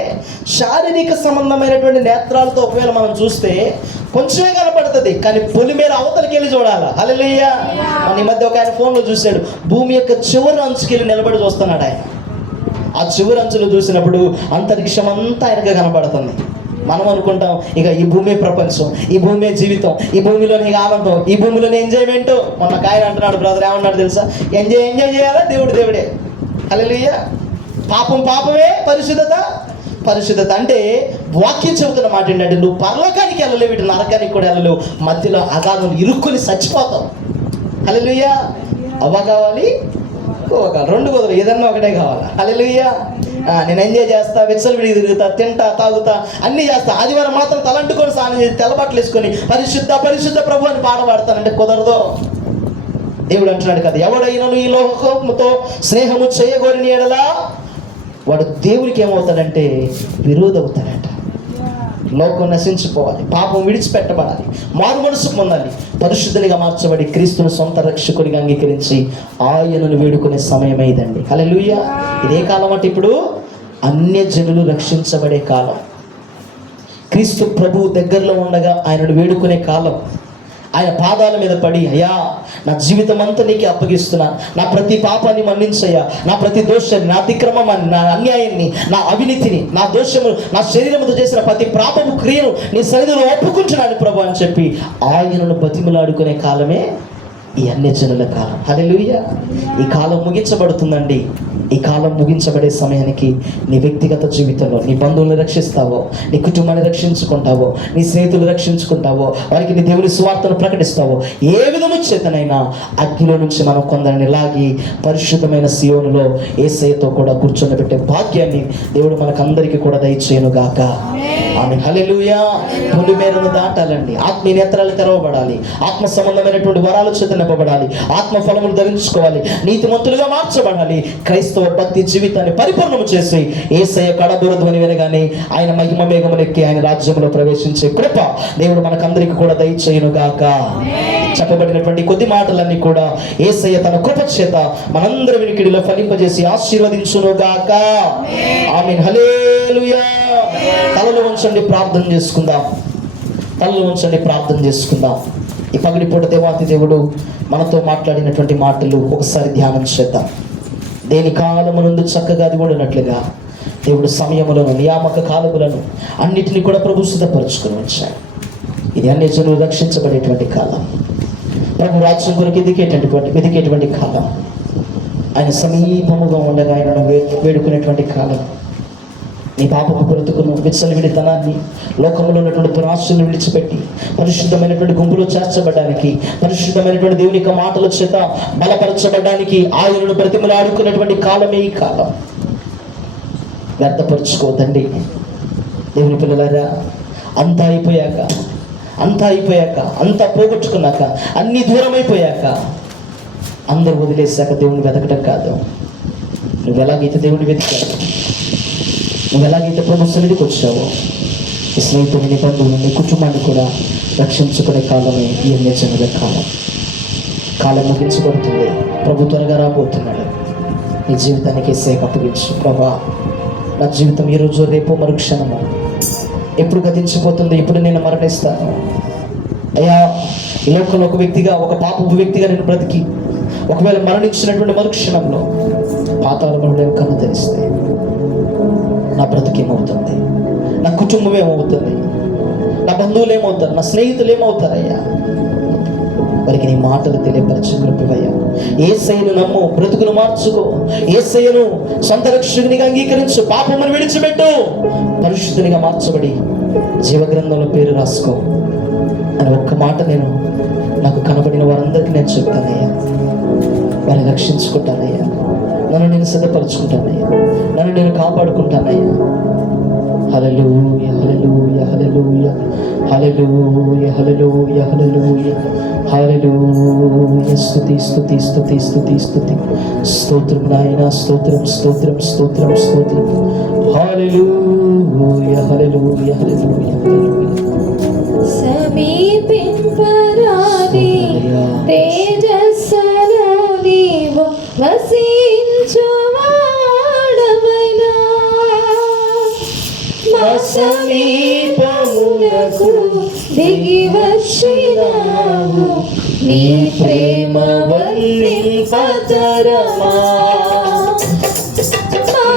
శారీరక సంబంధమైనటువంటి నేత్రాలతో ఒకవేళ మనం చూస్తే కొంచెమే కనపడుతుంది, కానీ పొలిమేర అవతలకి వెళ్ళి చూడాలి. హల్లెలూయా. మన ఈ మధ్య ఒక ఆయన ఫోన్లో చూశాడు, భూమి యొక్క చివరి అంచుకెళ్ళి నిలబడి చూస్తున్నాడు ఆయన. ఆ చివరి అంచులు చూసినప్పుడు అంతరిక్షం అంతా ఆయనగా కనపడుతుంది. మనం అనుకుంటాం ఇక ఈ భూమి ప్రపంచం, ఈ భూమి జీవితం, ఈ భూమిలోని ఆనందం, ఈ భూమిలోని ఎంజాయ్మెంట్. మొన్న ఆయన అంటున్నాడు, బ్రదర్ ఏమన్నాడు తెలుసా? ఎంజాయ్ చేయాలా, దేవుడే. హల్లెలూయా. పాపం పాపమే, పరిశుద్ధత అంటే వాక్యం చెబుతున్న మాట ఏంటంటే నువ్వు పరలోకానికి వెళ్ళలేవు, ఇటు నరకానికి కూడా వెళ్ళలేవు, మధ్యలో అగాధం ఇరుక్కుని చచ్చిపోతావు. హల్లెలూయా. అవ్వ కావాలి, రెండు కుదరదు, ఏదన్నా ఒకటే కావాలా. హల్లెలూయా. నేను ఎంజాయ్ చేస్తా, విచ్చలవిడి తిరుగుతా, తింటా, తాగుతా, అన్నీ చేస్తా, ఆదివారం మాత్రం తలంటుకొని స్నానం చేసి తెల్లబట్టలు వేసుకొని పరిశుద్ధ ప్రభు అని పాట పాడతానంటే కుదరదు. దేవుడు అంటున్నాడు కదా, ఎవడైనను ఈ లోకముతో స్నేహము చేయగోరిన యెడల వాడు దేవునికి ఏమవుతాడంటే విరోధవుతాడంట. లోకం నశించిపోవాలి, పాపం విడిచిపెట్టబడాలి, మారు మనసు పొందాలి, పరిశుద్ధునిగా మార్చబడి క్రీస్తును సొంత రక్షకుడిగా అంగీకరించి ఆయనను వేడుకునే సమయం ఇదండి. హల్లెలూయా. ఇదే కాలం అంటే ఇప్పుడు అన్యజనులు రక్షించబడే కాలం, క్రీస్తు ప్రభువు దగ్గరలో ఉండగా ఆయనను వేడుకునే కాలం. ఆయన పాదాల మీద పడి, అయ్యా నా జీవితం అంతా నీకే అప్పగిస్తున్నాను, నా ప్రతి పాపాన్ని మన్నించయ్యా, నా ప్రతి దోషాన్ని, నా అతిక్రమాన్ని, నా అన్యాయాన్ని, నా అవినీతిని, నా దోషము, నా శరీరముతో చేసిన ప్రతి పాపపు క్రియను నీ సన్నిధిలో ఒప్పుకుంటున్నాను ప్రభు అని చెప్పి ఆయనను బతిమలాడుకునే కాలమే ఈ అన్యజనుల కాలం. హల్లెలూయా. ఈ కాలం ముగించబడుతుందండి. ఈ కాలం ముగించబడే సమయానికి నీ వ్యక్తిగత జీవితంలో నీ బంధువులను రక్షిస్తావో, నీ కుటుంబాన్ని రక్షించుకుంటావో, నీ స్నేహితులు రక్షించుకుంటావో, వారికి నీ దేవుని సువార్తను ప్రకటిస్తావో, ఏ విధము చేతనైనా అగ్నిలో నుంచి మనం కొందరిని లాగి పరిశుద్ధమైన సియోనులో యేసయ్యతో కూడా కూర్చొని భాగ్యాన్ని దేవుడు మనకందరికీ కూడా దయచేయును గాక. ఆమేన్. హల్లెలూయా. పొలిమేరను దాటాలండి, ఆత్మీయ నేత్రాలు తెరవబడాలి, ఆత్మ సంబంధమైనటువంటి వరాలు చేత నింపబడాలి, ఆత్మ ఫలములు ధరించుకోవాలి, నీతిమంతులుగా మార్చబడాలి, క్రైస్తవ భక్తి జీవితాన్ని పరిపూర్ణము చేసి యేసయ్య కడబురధ్వని వినగానే ఆయన మహిమ మేఘములెక్కి ఆయన రాజ్యంలో ప్రవేశించే కృప దేవుడు మనకందరికీ కూడా దయచేయును గాక. చెప్పబడినటువంటి కొద్ది మాటలన్నీ కూడా యేసయ్య తన కృప చేత మనందరి వినికిడిలో ఫలింపజేసి ఆశీర్వదించును గాక. ఆమేన్. హల్లెలూయా. తలలు ఉంచండి, ప్రార్థన చేసుకుందాం. తలలు ఉంచండి, ప్రార్థన చేసుకుందాం. ఈ పగటిపూట దేవాతి దేవుడు మనతో మాట్లాడినటువంటి మాటలు ఒకసారి ధ్యానం చేద్దాం. దేని కాలమునందు చక్కగా అది ఉండినట్లుగా దేవుడు సమయములను, నియామక కాలములను అన్నిటినీ కూడా ప్రభు సిద్ధపరుచుకుని వచ్చాడు. ఇది అన్యజనులు రక్షించబడేటువంటి కాలం, ప్రభు రాజ్యం కొరకు వెదికేటువంటి కాలం, ఆయన సమీపముగా ఉండగా ఆయనను వేడుకునేటువంటి కాలం. నీ పాపపు బ్రతుకును, విచ్చలవిడితనాన్ని, లోకంలో ఉన్నటువంటి దురాశను విడిచిపెట్టి పరిశుద్ధమైనటువంటి గుంపులో చేర్చబడడానికి, పరిశుద్ధమైనటువంటి దేవుని యొక్క మాటల చేత బలపరచబడడానికి ఆయనను బ్రతిమలాడుకున్నటువంటి కాలమే ఈ కాలం. వ్యర్థపరుచుకోవద్దండి దేవుని పిల్లలారా. అంతా అయిపోయాక, అంతా పోగొట్టుకున్నాక, అన్నీ దూరం అయిపోయాక, అందరూ వదిలేశాక దేవుని వెతకటం కాదు. నువ్వు ఎలాగైతే దేవుని వెతికావు, నువ్వు ఎలాగైతే ప్రభు సన్నిధికి వచ్చావో, ఈ స్నేహితుని, నీ బంధువుని, నీ కుటుంబాన్ని కూడా రక్షించుకునే కాలమే ఈ అన్యజనుల కాలం. కాలం ముగించబడుతుంది, ప్రభు త్వరగా రాబోతున్నాడు. నీ జీవితానికి యేసయ్యకు అప్పగించు. ప్రభా, నా జీవితం ఈరోజు, రేపు, మరుక్షణము ఎప్పుడు గతించిపోతుంది, ఇప్పుడు నేను మరణిస్తాను. అయ్యా, ఈ లోకంలో ఒక వ్యక్తిగా, ఒక పాపపు వ్యక్తిగా నేను బ్రతికి ఒకవేళ మరణించినటువంటి మరుక్షణంలో పాతాళంలో నేను కన్ను తెరిస్తే నా బ్రతుకేమవుతుంది, నా కుటుంబం ఏమవుతుంది, నా బంధువులు ఏమవుతారు, నా స్నేహితులు ఏమవుతారయ్యా? వారికి నీ మాటలు తెలియపరచుకునివయ్యా. యేసయ్యను నమ్ము, బ్రతుకును మార్చుకో, యేసయ్యను సొంత రక్షకునిగా అంగీకరించు, పాపమును విడిచిపెట్టు, పరిశుద్ధునిగా మార్చబడి జీవగ్రంథంలో పేరు రాసుకో అని ఒక్క మాట నేను నాకు కనబడిన వారందరికీ నేను చెప్తానయ్యా. వారిని రక్షించుకుంటానయ్యా, నన్ను నేను సిద్ధపరచుకుంటానయ్యా, నన్ను నేను కాపాడుకుంటానయ్యా. హల్లెలూయా, హల్లెలూయా, హల్లెలూయా, హల్లెలూయా, హల్లెలూయా, హల్లెలూయా, హల్లెలూయా. స్తుతి, స్తుతి, స్తుతి, స్తుతి, స్తుతి. స్తోత్రం నాయనా, స్తోత్రం, స్తోత్రం, స్తోత్రం, స్తోత్రం. హల్లెలూయా, హల్లెలూయా, హల్లెలూయా, హల్లెలూయా. సమీపింపరాని తేజస్సులో నీవు వసించువాడవైనా, మా సమీపమునకు దిగి వచ్చినావు, నీ ప్రేమ వర్ణింపతరమా.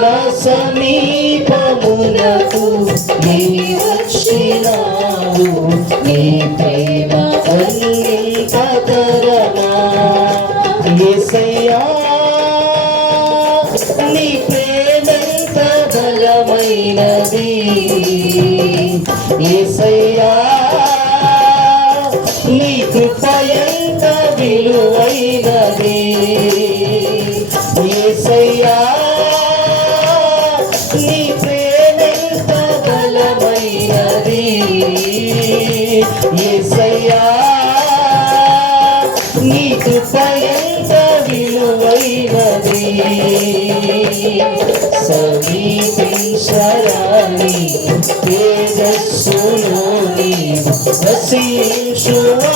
మా సమీపమునకు దిగి వచ్చినావు, నీ ప్రేమ వర్ణింపతరమా. యేసయ్యా, నీ ప్రేమెంత బలమైనది, యేసయ్యా, నీ కృప ఎంత విలువైనది, యేసయ్యా, నీ ప్రేమెంత బలమైనది, యేసయ్యా, నీ కృప ఎంత విలువైనది. సమీపించరాని తేజస్సులోని నశించువాడవైనా